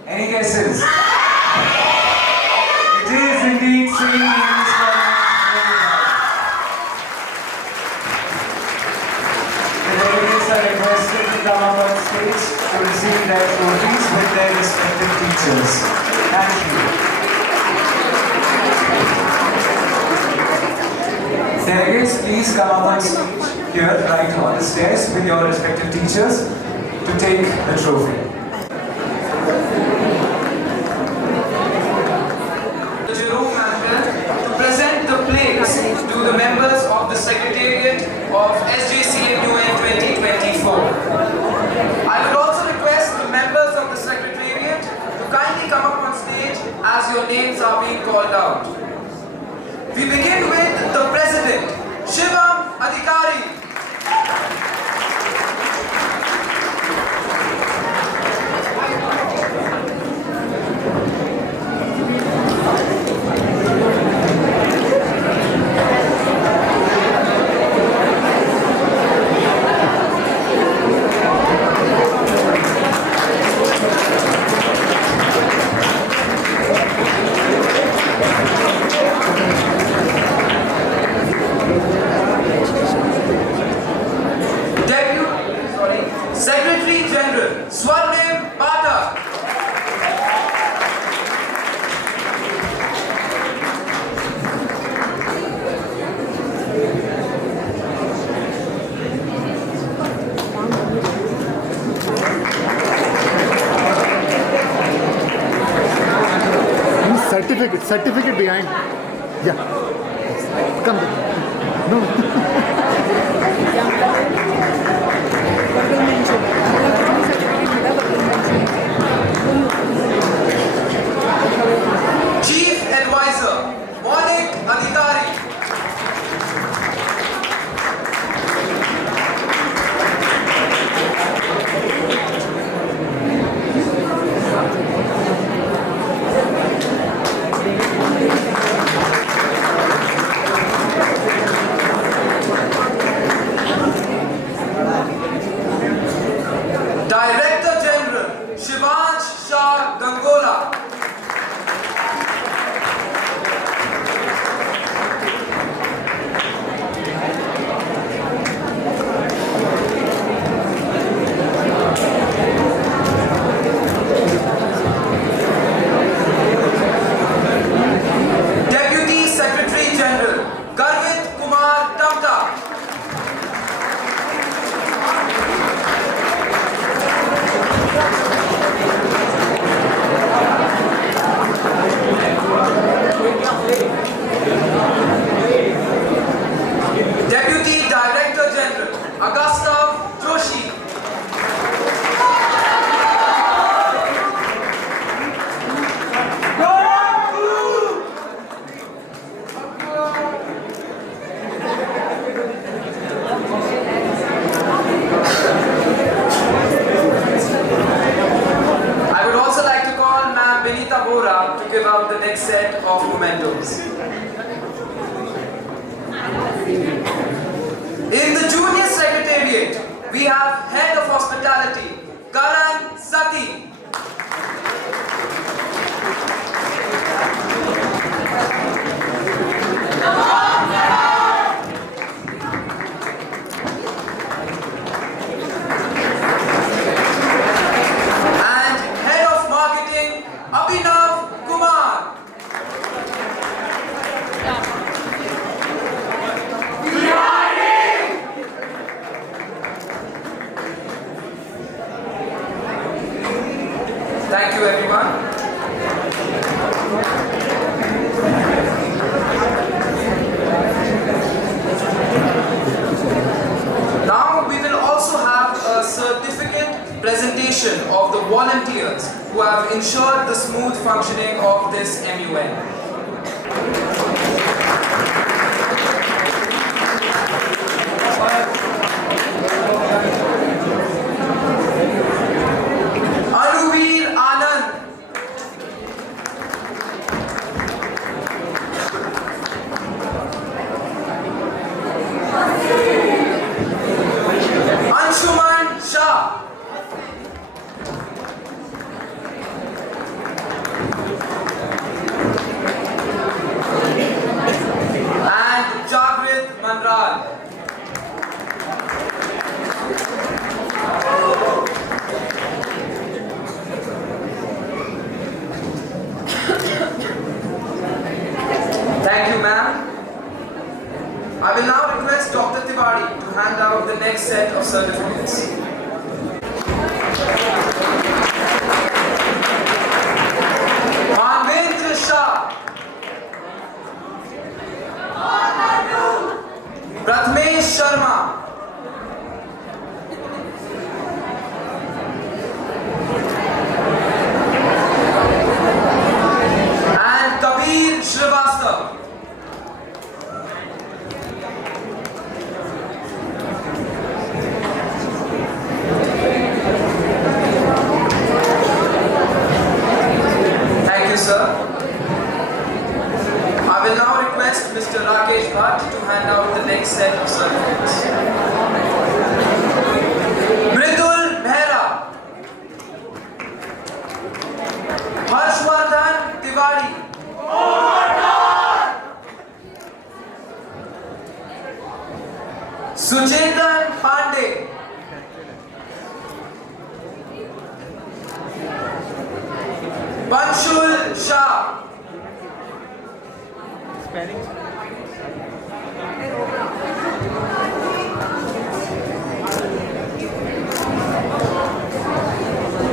Any guesses? It is indeed St. Mary's College. The delegates are requested to come up on stage to receive their trophies with their respective teachers. Thank you. Delegates, please come up on stage here, right on the stairs, with your respective teachers to take the trophy. The Jerome Manager to present the plaques to the members of the Secretariat of SJC MUN 2024. I would also request the members of the Secretariat to kindly come up on stage as your names are being called out. We begin with the President, Shivam Adhikari. Secretary General, Swarnim Phatak. Certificate behind. Yeah. Come there. No. Chief Advisor, Maulik Adhikari. the next set of mementos. In the Junior Secretariat, we have Head of Hospitality, Karan Sati. Thank you, everyone. Now we will also have a certificate presentation of the volunteers who have ensured the smooth functioning of this MUN. Thank you, ma'am. I will now request Dr. Tiwari to hand out the next set of certificates. Manvendra Shah. Pratmesh Sharma. And Kabir Shrivastava. Thank you, sir. I will now request Mr. Rakesh Bhatt to hand out the next set of certificates. Mridul Mehra. Harshvardhan Tiwari. Suchetan Pandey. Panshul Shah.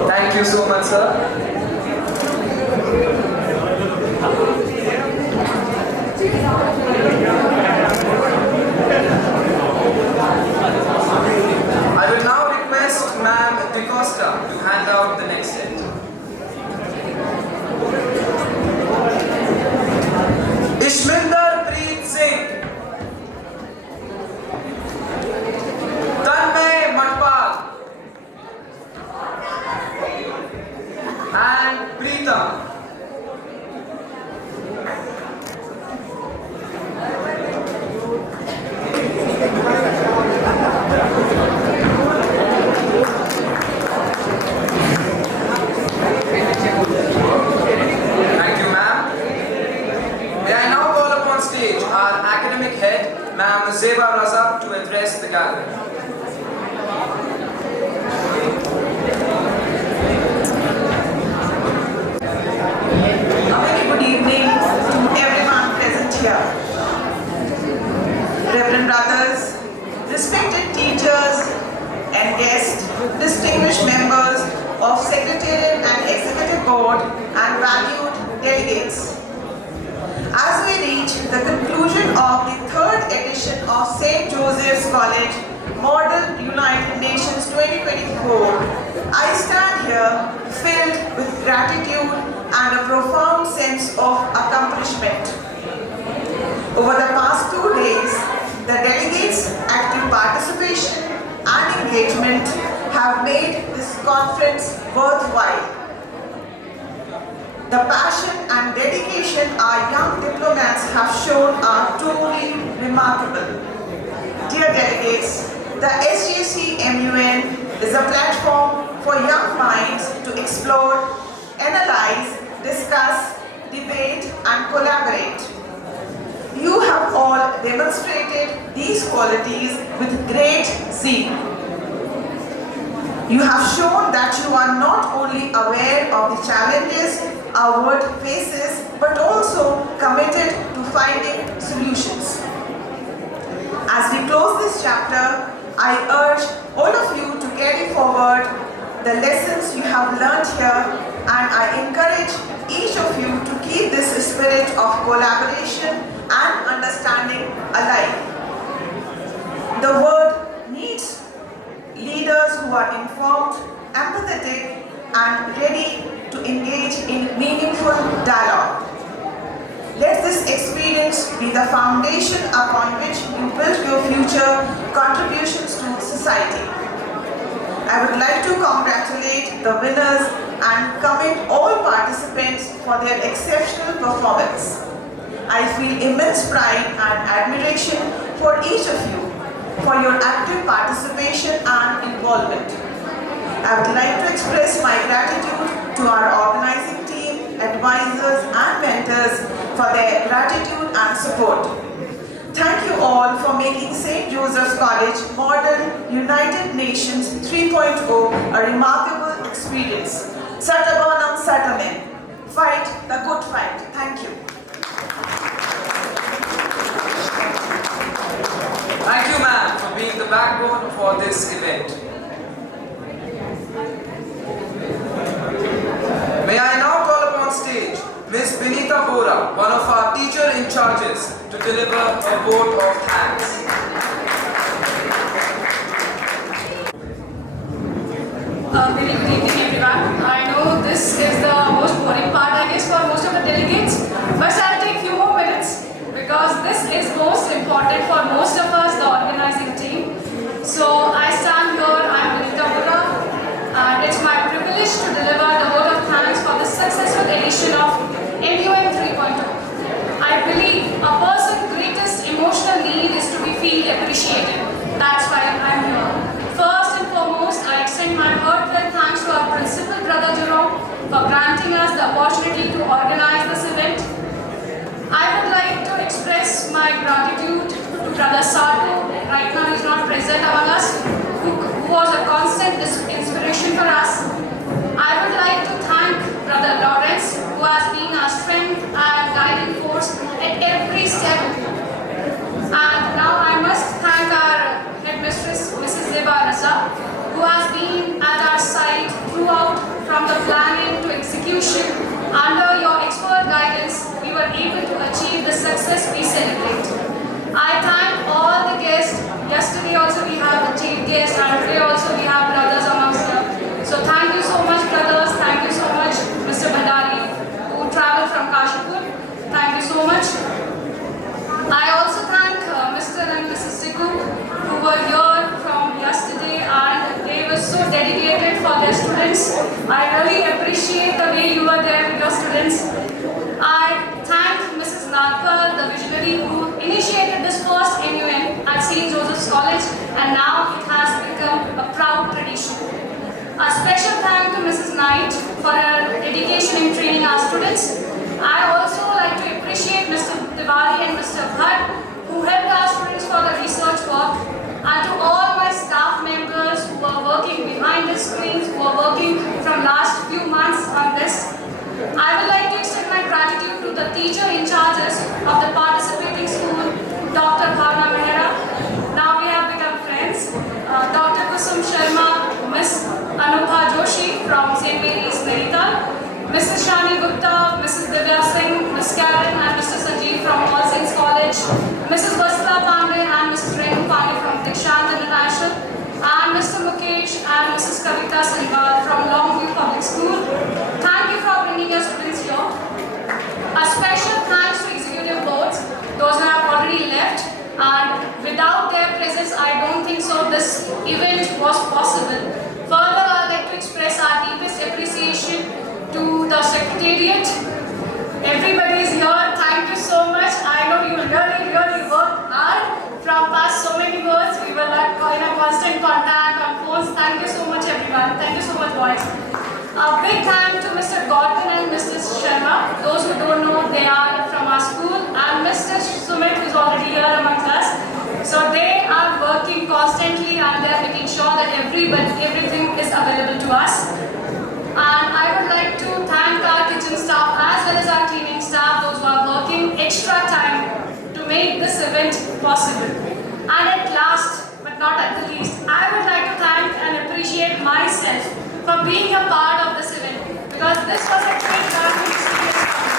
Thank you so much, sir. I will now request Ma'am De Costa to hand out the next set. Ishminder Preet Singh. Tanmay Matpal. And Preetam. Thank you, ma'am. May I now call upon stage our academic head, Ma'am Zeba Raza, to address the gathering. A very good evening to everyone present here. Reverend brothers, respected teachers and guests, distinguished members of Secretariat and Executive Board, and valued delegates. As we reach the conclusion of the 3rd edition of St. Joseph's College Model United Nations 2024, I stand here filled with gratitude and a profound sense of accomplishment. Over the past 2 days, the delegates' active participation and engagement have made this conference worthwhile. The passion and dedication our young diplomats have shown are truly remarkable. Dear delegates, the SJC MUN is a platform for young minds to explore, analyze, discuss, debate and collaborate. You have all demonstrated these qualities with great zeal. You have shown that you are not only aware of the challenges our world faces, but also committed to finding solutions. As we close this chapter, I urge all of you to carry forward the lessons you have learned here, and I encourage each of you to keep this spirit of collaboration and understanding alive. The world needs leaders who are informed, empathetic, and ready to engage in meaningful dialogue. Let this experience be the foundation upon which you build your future contributions to society. I would like to congratulate the winners and commend all participants for their exceptional performance. I feel immense pride and admiration for each of you for your active participation and involvement. I would like to express my gratitude to our organizing team, advisors and mentors for their gratitude and support. Thank you all for making St. Joseph's College Model United Nations 3.0 a remarkable experience. Satabanam Satamen. Fight the good fight. Thank you. Thank you, ma'am, for being the backbone for this event. May I now call upon stage Ms. Vinita Bora, one of our teacher in charges, to deliver a vote of thanks. Very good evening, everyone. I know this is the most boring part, I guess, for most of the delegates, but I'll take a few more minutes because this is most important for most of us, the organizing team. So I stand here, I'm Vinita Bora, and it's my privilege to deliver the vote of thanks for the successful edition of MUN 3.0. I believe a person's greatest emotional need is to be feel appreciated. That's why I'm here. First and foremost, I extend my heartfelt thanks to our principal, Brother Jerome, for granting us the opportunity to organize this event. I would like to express my gratitude to Brother Sato, right now he's not present among us, who was a constant inspiration for us. I would like to thank Brother Lawrence, who has been our strength and guiding force at every step. And now I must thank our headmistress, Mrs. Zeba Raza, who has been at our side throughout, from the planning to execution. Under your expert guidance, we were able to achieve the success we celebrate. I thank all the guests. Yesterday also we have the chief guests, and today also we have brothers amongst them. So thank you so much, brothers. Thank you so much, Mr. Bhandari, who traveled from Kashipur. Thank you so much. I also thank Mr. and Mrs. Sikku, who were here from yesterday, and they were so dedicated for their students. I really appreciate the way you were there with your students. I thank Mrs. Nagpal, the visionary, who initiated this first MUN at St. Joseph's College, and now it has become a proud tradition. A special thank to Mrs. Knight for her dedication in training our students. I also like to appreciate Mr. Tiwari and Mr. Bhatt, who helped our students for the research work, and to all my staff members who are working behind the screens, who are working from last few months on this. I would like to extend my gratitude to the teacher in charges of the participating school, Dr. Bhavna Mehra. Now we have become friends. Dr. Kusum Sharma, Miss Anubha Joshi from St. Mary's, Nainital, Mrs. Shani Gupta, Mrs. Divya Singh, Miss Karen and Mr. Sanjeev from All Saints College, Mrs. Vasila Pandey and Mrs. Renu Pandey from Dikshant International, and Mr. Mukesh and Mrs. Kavita Singhal from Longview Public School. Thank you for bringing your students here. A special thanks to executive boards, those who have already left, and without their presence, I don't think so this event was possible. Further, I would like to express our deepest appreciation to the Secretariat. Everybody is here. Thank you so much. I know you really worked hard. From past so many months, we were like in a constant contact on phones. Thank you so much, everyone. Thank you so much, boys. A big thank to Mr. Gordon and Mr. Sharma. Those who don't know, they are from our school. And Mr. Sumit is already here amongst us. So they are working constantly and they are making sure that everything is available to us. And I would like to thank our kitchen staff as well as our cleaning staff, those who are working extra time to make this event possible. And at last, but not at the least, I would like to thank and appreciate myself for being a part of this event, because this was a great learning experience for me.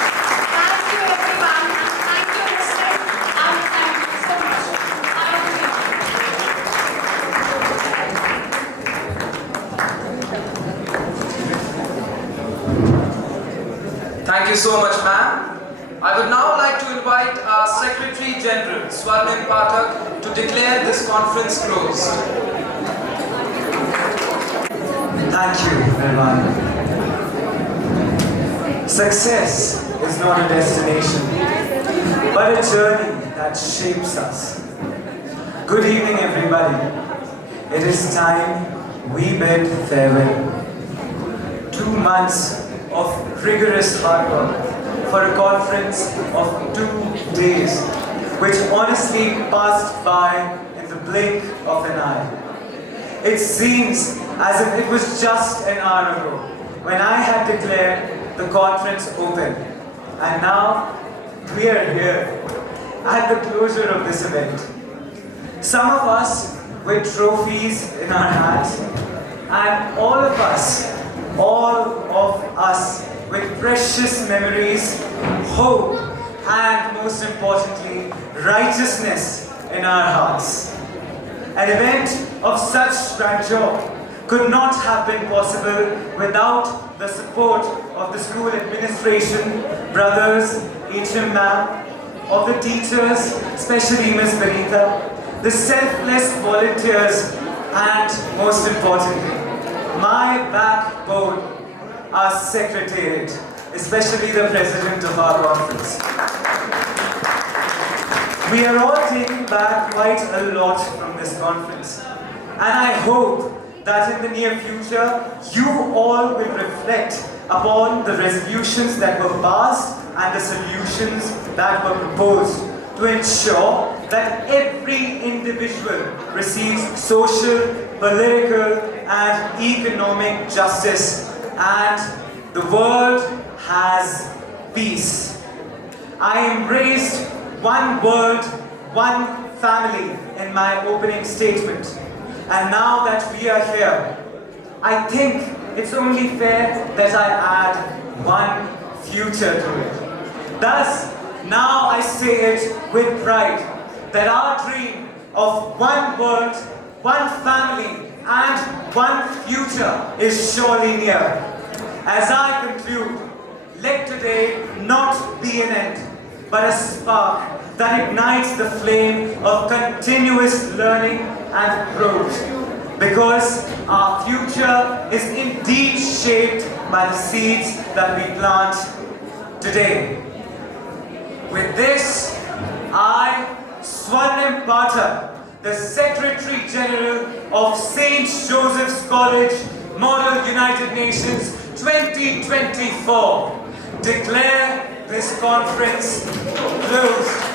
Thank you everyone, and thank you Mr. and thank you so much. I want to thank you. Thank you so much, ma'am. I would now like to invite our Secretary General, Swarnim Pathak, to declare this conference closed. Thank you, everyone. Success is not a destination, but a journey that shapes us. Good evening, everybody. It is time we bid farewell. 2 months of rigorous hard work for a conference of 2 days, which honestly passed by in the blink of an eye. It seems as if it was just an hour ago when I had declared the conference open, and now we are here at the closure of this event. Some of us with trophies in our hands, and all of us with precious memories, hope, and most importantly, righteousness in our hearts. An event of such grandeur could not have been possible without the support of the school administration, brothers, HM ma'am, of the teachers, especially Ms. Benita, the selfless volunteers, and most importantly, my backbone, our Secretariat, especially the president of our conference. We are all taking back quite a lot from this conference, and I hope that in the near future, you all will reflect upon the resolutions that were passed and the solutions that were proposed to ensure that every individual receives social, political, and economic justice, and the world has peace. I embraced one world, one family in my opening statement. And now that we are here, I think it's only fair that I add one future to it. Thus, now I say it with pride, that our dream of one world, one family, and one future is surely near. As I conclude, let today not be an end, but a spark that ignites the flame of continuous learning and growth. Because our future is indeed shaped by the seeds that we plant today. With this, I, Swarnim Pathak, the Secretary General of St. Joseph's College, Model United Nations 2024, declare this conference closed.